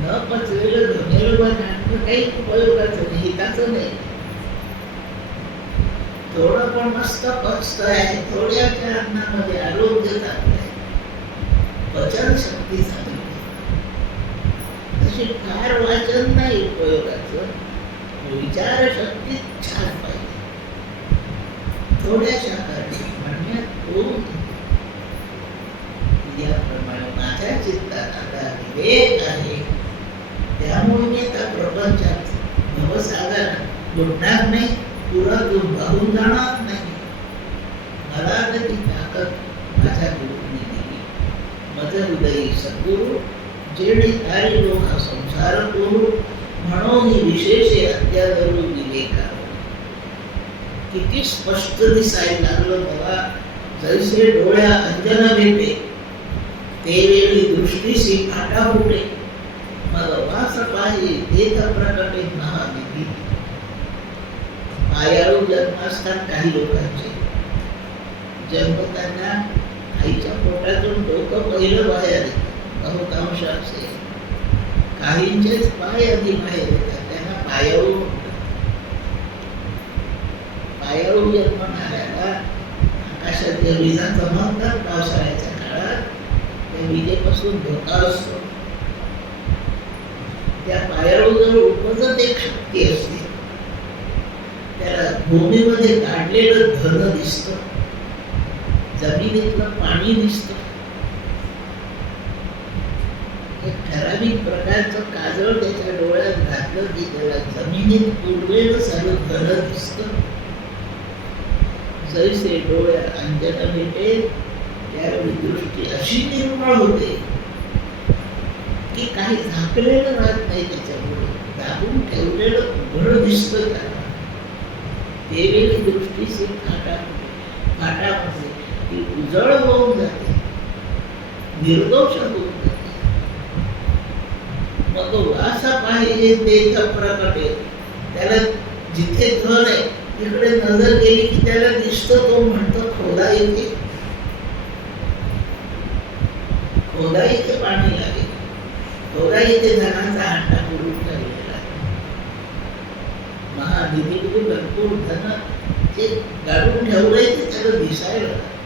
न पचलेलं गमेलं भर अन्न काही उपयोगाचं नाही, हिताचं नाही. थोडं पण मस्त पचतंय, थोड्याच्या अन्नामध्ये आरोग्य चांगलं आहे, पचन शक्ती चांगली. तशी फार वाचन नाही उपयोगाचं, विचारशक्ती छान पाहिजे. थोड्याशा कारणी म्हणण्यात याप्रमाणे माझ्या चित्तात आता विवेक आहे, त्यामुळे मी आता प्रपंचात भवसागर बुडणार नाही, पुरातून वाहून जाणार नाही. मला ती ताकद माझ्या गुरुंनी दिली. मज हृदयी सद्गुरु जेणे तारी लोक संसार गुरु म्हणून विशेषे अत्यादरू विवेका. किती स्पष्ट दिसायला लागलं मला, जैसे डोळ्या अंजन भेटे ते वेळी दृष्टीसी फाटा फुटे, मग वास पाहि देत प्रकटे महाविधी. पायाळू जन्म असतात काही लोकांचे, जन्मताना आईच्या पोटातून डोकं पहिलं बाहेर येतं, बहुतांश असे. काहींचेच पाय आधी बाहेर येतात, त्यांना पायाळू म्हणतात. पायाळू जन्मणाऱ्याला आकाशात विजा चमकतात पावसाळ्याच्या काळात, त्या विजेपासून धोका असतो. त्या पायाळूजवळ उपजत एक शक्ती असते, त्याला भूमीमध्ये काढलेलं धन दिसतं, जमिनीतलं पाणी दिसतं. एक ठराविक प्रकारचं काजळ त्याच्या डोळ्यात घातलं की त्याला जमिनीत पुरलेलं सारं धन दिसतं. जैसे डोळ्या अंजन भेटे त्यावेळी दृष्टी अशी निर्मळ होते की काही झाकलेलं राहत नाही, त्याच्यामुळे दाबून ठेवलेलं उघड दिसतं त्याला. त्यावेळी दृष्टीचे फाटामध्ये ती उजळ होऊन जाते, निर्दोष होऊन जाते. मग तो असा पाहिजे तेच प्रकट आहे. त्याला जिथे धन आहे तिकडे नजर गेली की त्याला दिसतं, तो म्हणतो खोदा येते, खोदा इथे पाणी लागेल, खोदा इथे धनाचा हंडा पुरून ठेवलेला आहे. महानिधीमध्ये भरपूर धन जे गाडून ठेवलंय ते त्याला दिसायला लागतं.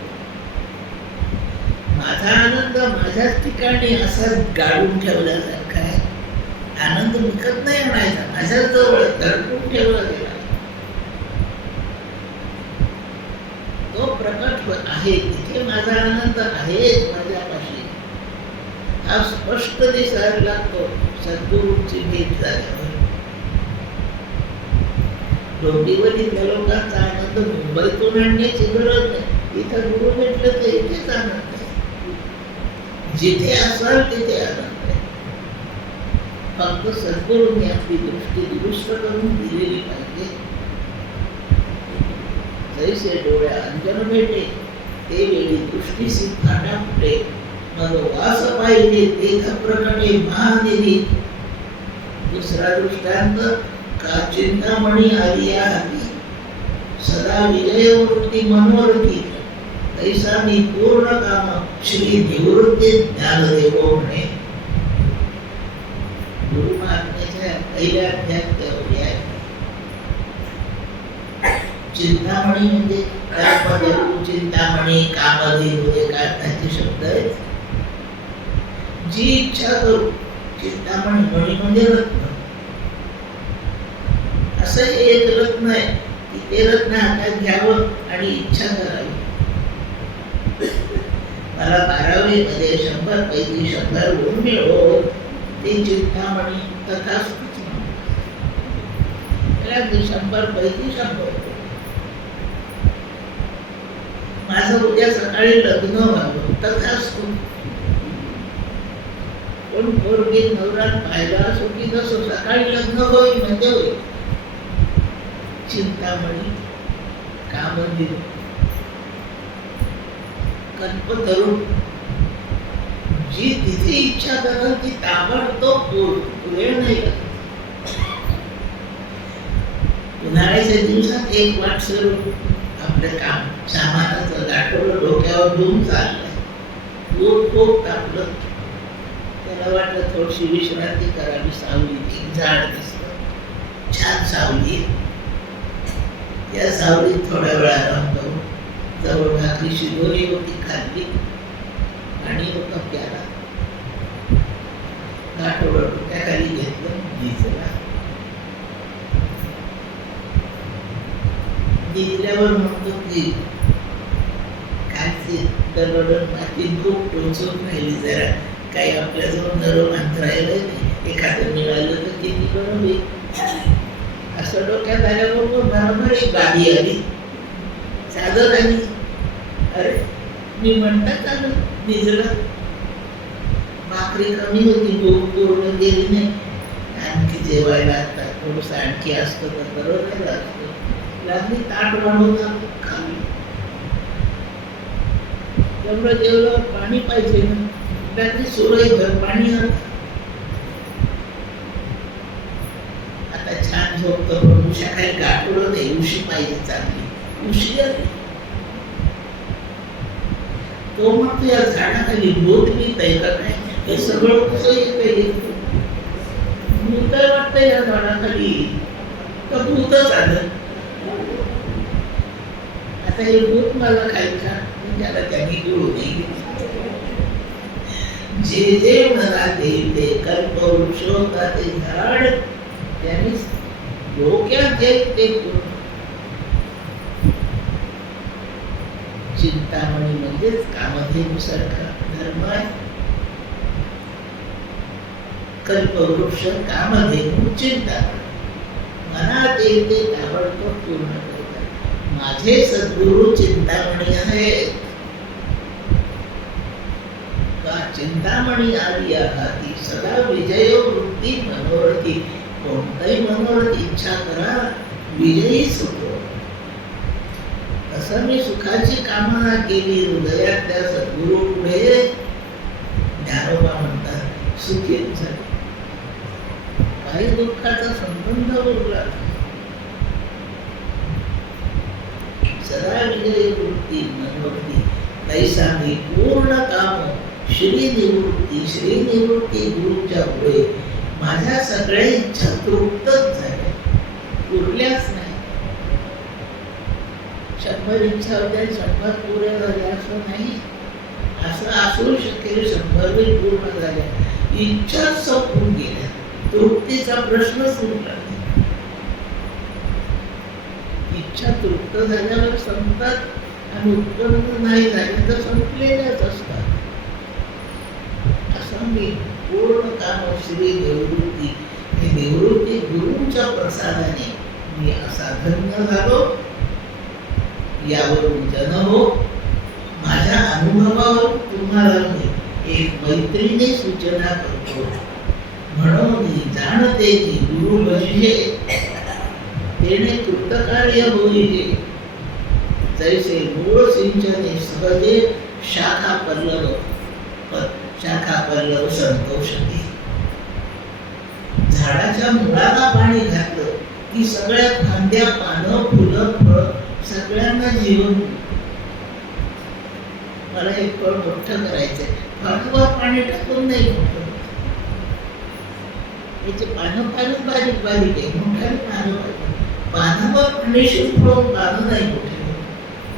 माझा आनंद माझ्याच ठिकाणी असा गाडून ठेवल्यासारखा आहे. आनंद विकत नाही आणायचा, माझ्याच जवळ दडपून ठेवला गेला. तो प्रकट आहे, तिथे माझा आनंद आहेच माझ्यापाशी. हा स्पष्ट दिसायला लागतो सद्गुरूंची भेट झाल्यावर. डोंबिवलीतल्या लोकांचा आनंद मुंबईतून आणण्याची गरज नाही. इथं गुरु भेटलं तर इथेच आनंद आहे. जिथे असाल तिथे आनंद आहे. फक्त सद्गुरूंनी आपली दृष्टी दुरुस्त करून दिलेली पाहिजे. जैसे डोळ्या अंजन भेटे ते वेळी दृष्टीसी फाटा फुटे, मग वास पाहिजे तेथ प्रकटे महानिधी. दुसरा दृष्टांत का चिंतामणी आलिया हाती, सदा विजय वृत्ती मनोरथी, तैसा मी पूर्ण काम श्री निवृत्ती ज्ञानदेवो म्हणे. गुरु महात्म्याच्या पहिल्या अध्यायात त्यावरी आहे. चिंतामणी म्हणजे कल्पदेव, चिंतामणी, कामधेनू एका अर्थाचे शब्द आहेत. जी इच्छा करू, चिंतामणी मणी म्हणजे रत्न. असं एक रत्न आहे की ते रत्न हातात घ्यावं आणि इच्छा करावी. मला 12वी मध्ये 100 पैकी 100 गुण मिळो, ते चिंतामणी तथास्तुच म्हणतात. त्याला 100 पैकी 100. माझं उद्या सकाळी लग्न व्हावं तथास्तु. पण पोरगी नवरात पाहिला असो की नसो, सकाळी लग्न होईल म्हणजे होईल. चिंतामणी, कामधेनू, कल्पतरू, जी तिथे इच्छा करेल ती ताबडतोब वेळ नाही लागत. उन्हाळ्याच्या दिवसात एक वाट सरून आपलं काम सामानाचं गाठोडं डोक्यावर घेऊन चाललंय. ऊन खूप तापलं, त्याला वाटलं थोडीशी विश्रांती करावी. सावली, एक झाड दिसलं, छान सावली. या सावलीत थोड्या वेळा आराम करून जवळ भाकरी शिजवली होती, खाल्ली. आणि होता प्याला, गाठोडं डोक्याखाली घेतलं, भिजला. भिजल्यावर म्हणतो की कालची दरडण माती खूप टोचून राहिली, जरा काही आपल्याजवळ नरम अंतरायला नाही, एखादं मिळालं तर किती बरं होईल. असं डोक्यात आल्याबरोबर बरोबर एक गाडी आली, चादर आली. अरे मी म्हणतात आलं, भिजलं. भाकरी कमी होती, भूक पूर्ण गेली नाही. आणखी जेवायला आता थोडंसं आणखी असतं तर बरं राहिलं असतं. लागली ताट वाढवून खाली. एवढं जेवलं, पाणी पाहिजे ना. लागली सुरई भर पाणी आलं. आता छान झोपतो, पण उशा काही गाठोडं नाही, उशी पाहिजे चांगली. उशी आली. तो म्हणतो या झाडाखाली भूत बीत आहे का काय, हे सगळं कसं येतं. मी काय वाटतं या झाडाखाली तर भूतच आलं. आता हे भूत मला खायचा, त्याला त्यांनी गिळू नाही. जे जे मनात येईल ते कल्पवृक्ष होता ते झाड त्यांनी डोक्यात येईल ते. चिंतामणी म्हणजेच कामधेनू सारखा धर्म आहे. कल्पवृक्ष, कामधेनू, चिंतामणी मनात येईल ते ताबडतोब पूर्ण करतात. माझे सद्गुरु चिंतामणी आहेत. का चिंतामणी आली हाती, सदा विजय वृत्ती मनोरथी. कोणताही मनोरथ इच्छा करा, विजयीच होतो. तसं मी सुखाची कामना केली हृदयात त्या सद्गुरु पुढे, ज्ञानोबा म्हणतात सुखी झाले. काही दुःखाचा संबंध उरला. सदा विजय वृत्ती मनोवृत्ती तैसा मी पूर्ण काम श्री निवृत्ती गुरुच्या पुढे माझ्या सगळ्या इच्छा तृप्तच झाल्या, उरल्याच नाही. 100 इच्छा होत्या 100 पुऱ्या झाल्या असं नाही. असं असू शकेल 100 पूर्ण झाल्या, इच्छा संपून गेल्या, तृप्तीचा प्रश्नच उरला नाही. इच्छा तृप्त झाल्यावर संपतात आणि उत्पन्न नाही झाले तर संपलेल्याच असतात. असं मी पूर्ण काम श्री निवृत्ती, हे निवृत्ती गुरूंच्या प्रसादाने मी असा धन्य झालो. यावरून जन हो, माझ्या अनुभवावर तुम्हाला मी एक मैत्रीने सूचना करतो. म्हणून जाणते की गुरु म्हणजे तेने कृतकार्य होईल. जैसे मूळ सिंचने सहजे शाखा पल्लव संतोषते. झाडाच्या मुळाला पाणी घातलं की सगळ्या फांद्या, पानं, फुलं, फळ सगळ्यांना जीवन. मला एक फळ मोठं करायचंय, फांदीवर पाणी टाकून नाही मोठं. याचे पानं फारच बारीक बारीक आहे, मोठ्याने पानं पाहिजे. पानावर पाणी शिंपडून पानं नाही मोठे.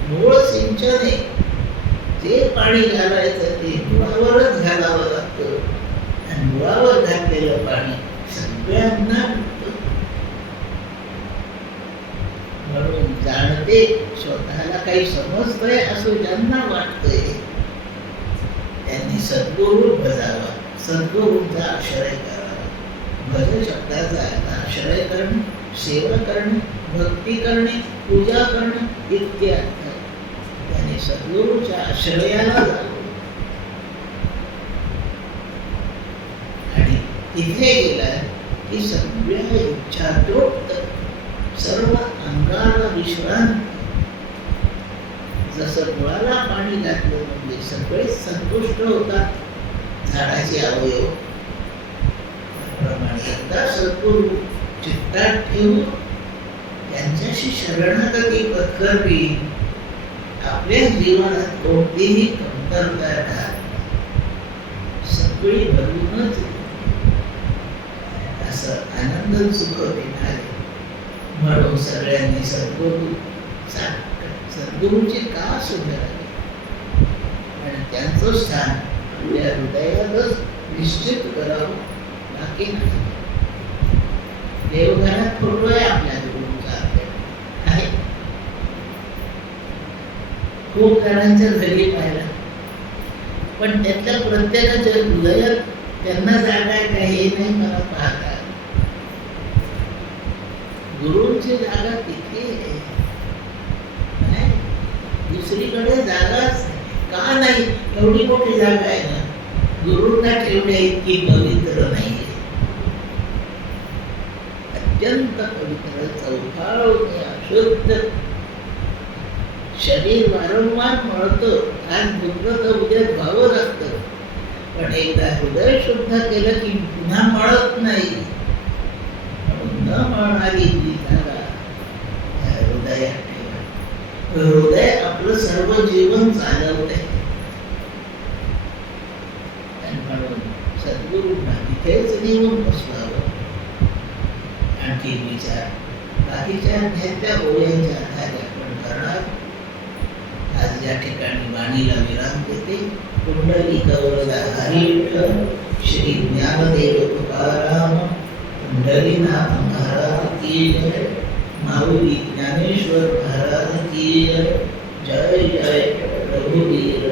मूळ सिंचन आहे, जे पाणी घालायचं ते मुळावरच घालावं लागतं. आणि मुळावर घातलेलं पाणी सगळ्यांना मिळतं. म्हणून जाणते, स्वतःला काही समजतंय असं ज्यांना वाटतंय त्यांनी सद्गुरू भजावा, सद्गुरूंचा आश्रय करावा. भज शब्दाचा आश्रय करणे, सेवा करणे, भक्ती करणे, पूजा करणे इत्यादी. त्याने सद्गुरूच्या आश्रयाला जावं आणि तिथे गेला की सगळ्या इच्छा तृप्त, सर्व अंगाला विश्रांती. जसं मुळाला पाणी घातलं म्हणजे सगळे संतुष्ट होतात झाडाचे अवयव. त्याप्रमाणे एकदा सद्गुरू चित्तात ठेवून त्यांच्याशी शरणागती पत्करली, आपल्या जीवनात कोणतीही कमतरता नाही, सगळी भरूनच असं आनंद सुख देणारे. म्हणून सगळ्यांनी सद्गुरूची का सुधारावी आणि त्यांचं स्थान आपल्या हृदयातच निश्चित करावं, बाकी नाही. देवघरात फोटो आहे आपल्या गुरूंचा आहे, खूप जणांच्या घरी पाहिला, पण त्यातल्या प्रत्येकाच्या हृदयात त्यांना जागा आहे का हे नाही मला पाहता. गुरूंची जागा तिथे आहे, दुसरीकडे जागाच का नाही. एवढी मोठी जागा आहे ना, गुरूंना ठेवण्या इतकी पवित्र नाही. अत्यंत पवित्र, चौफाळ, अशुद्ध. शरीर वारंवार मळतं, आज दुखलं तर उद्या व्हावं लागतं, पण एकदा हृदय शुद्ध केलं की पुन्हा मळत नाही. न मळणारी जी जागा हृदयात ठेवा. हृदय आपलं सर्व जीवन चालवतंय. म्हणून सद्गुरूंना तिथेच नेऊन बसवावं. आणखी विचार बाकीच्या ध्यात्या ओळ्यांच्या आधारे आपण करणार. आज या ठिकाणी वाणीला विराम देते. कुंडली कवरला हरी विठ्ठल, श्री ज्ञानदेव तुकाराम, कुंडलीनाथ महाराज की जय, माऊली ज्ञानेश्वर महाराज की जय. जय जय रघुवीर.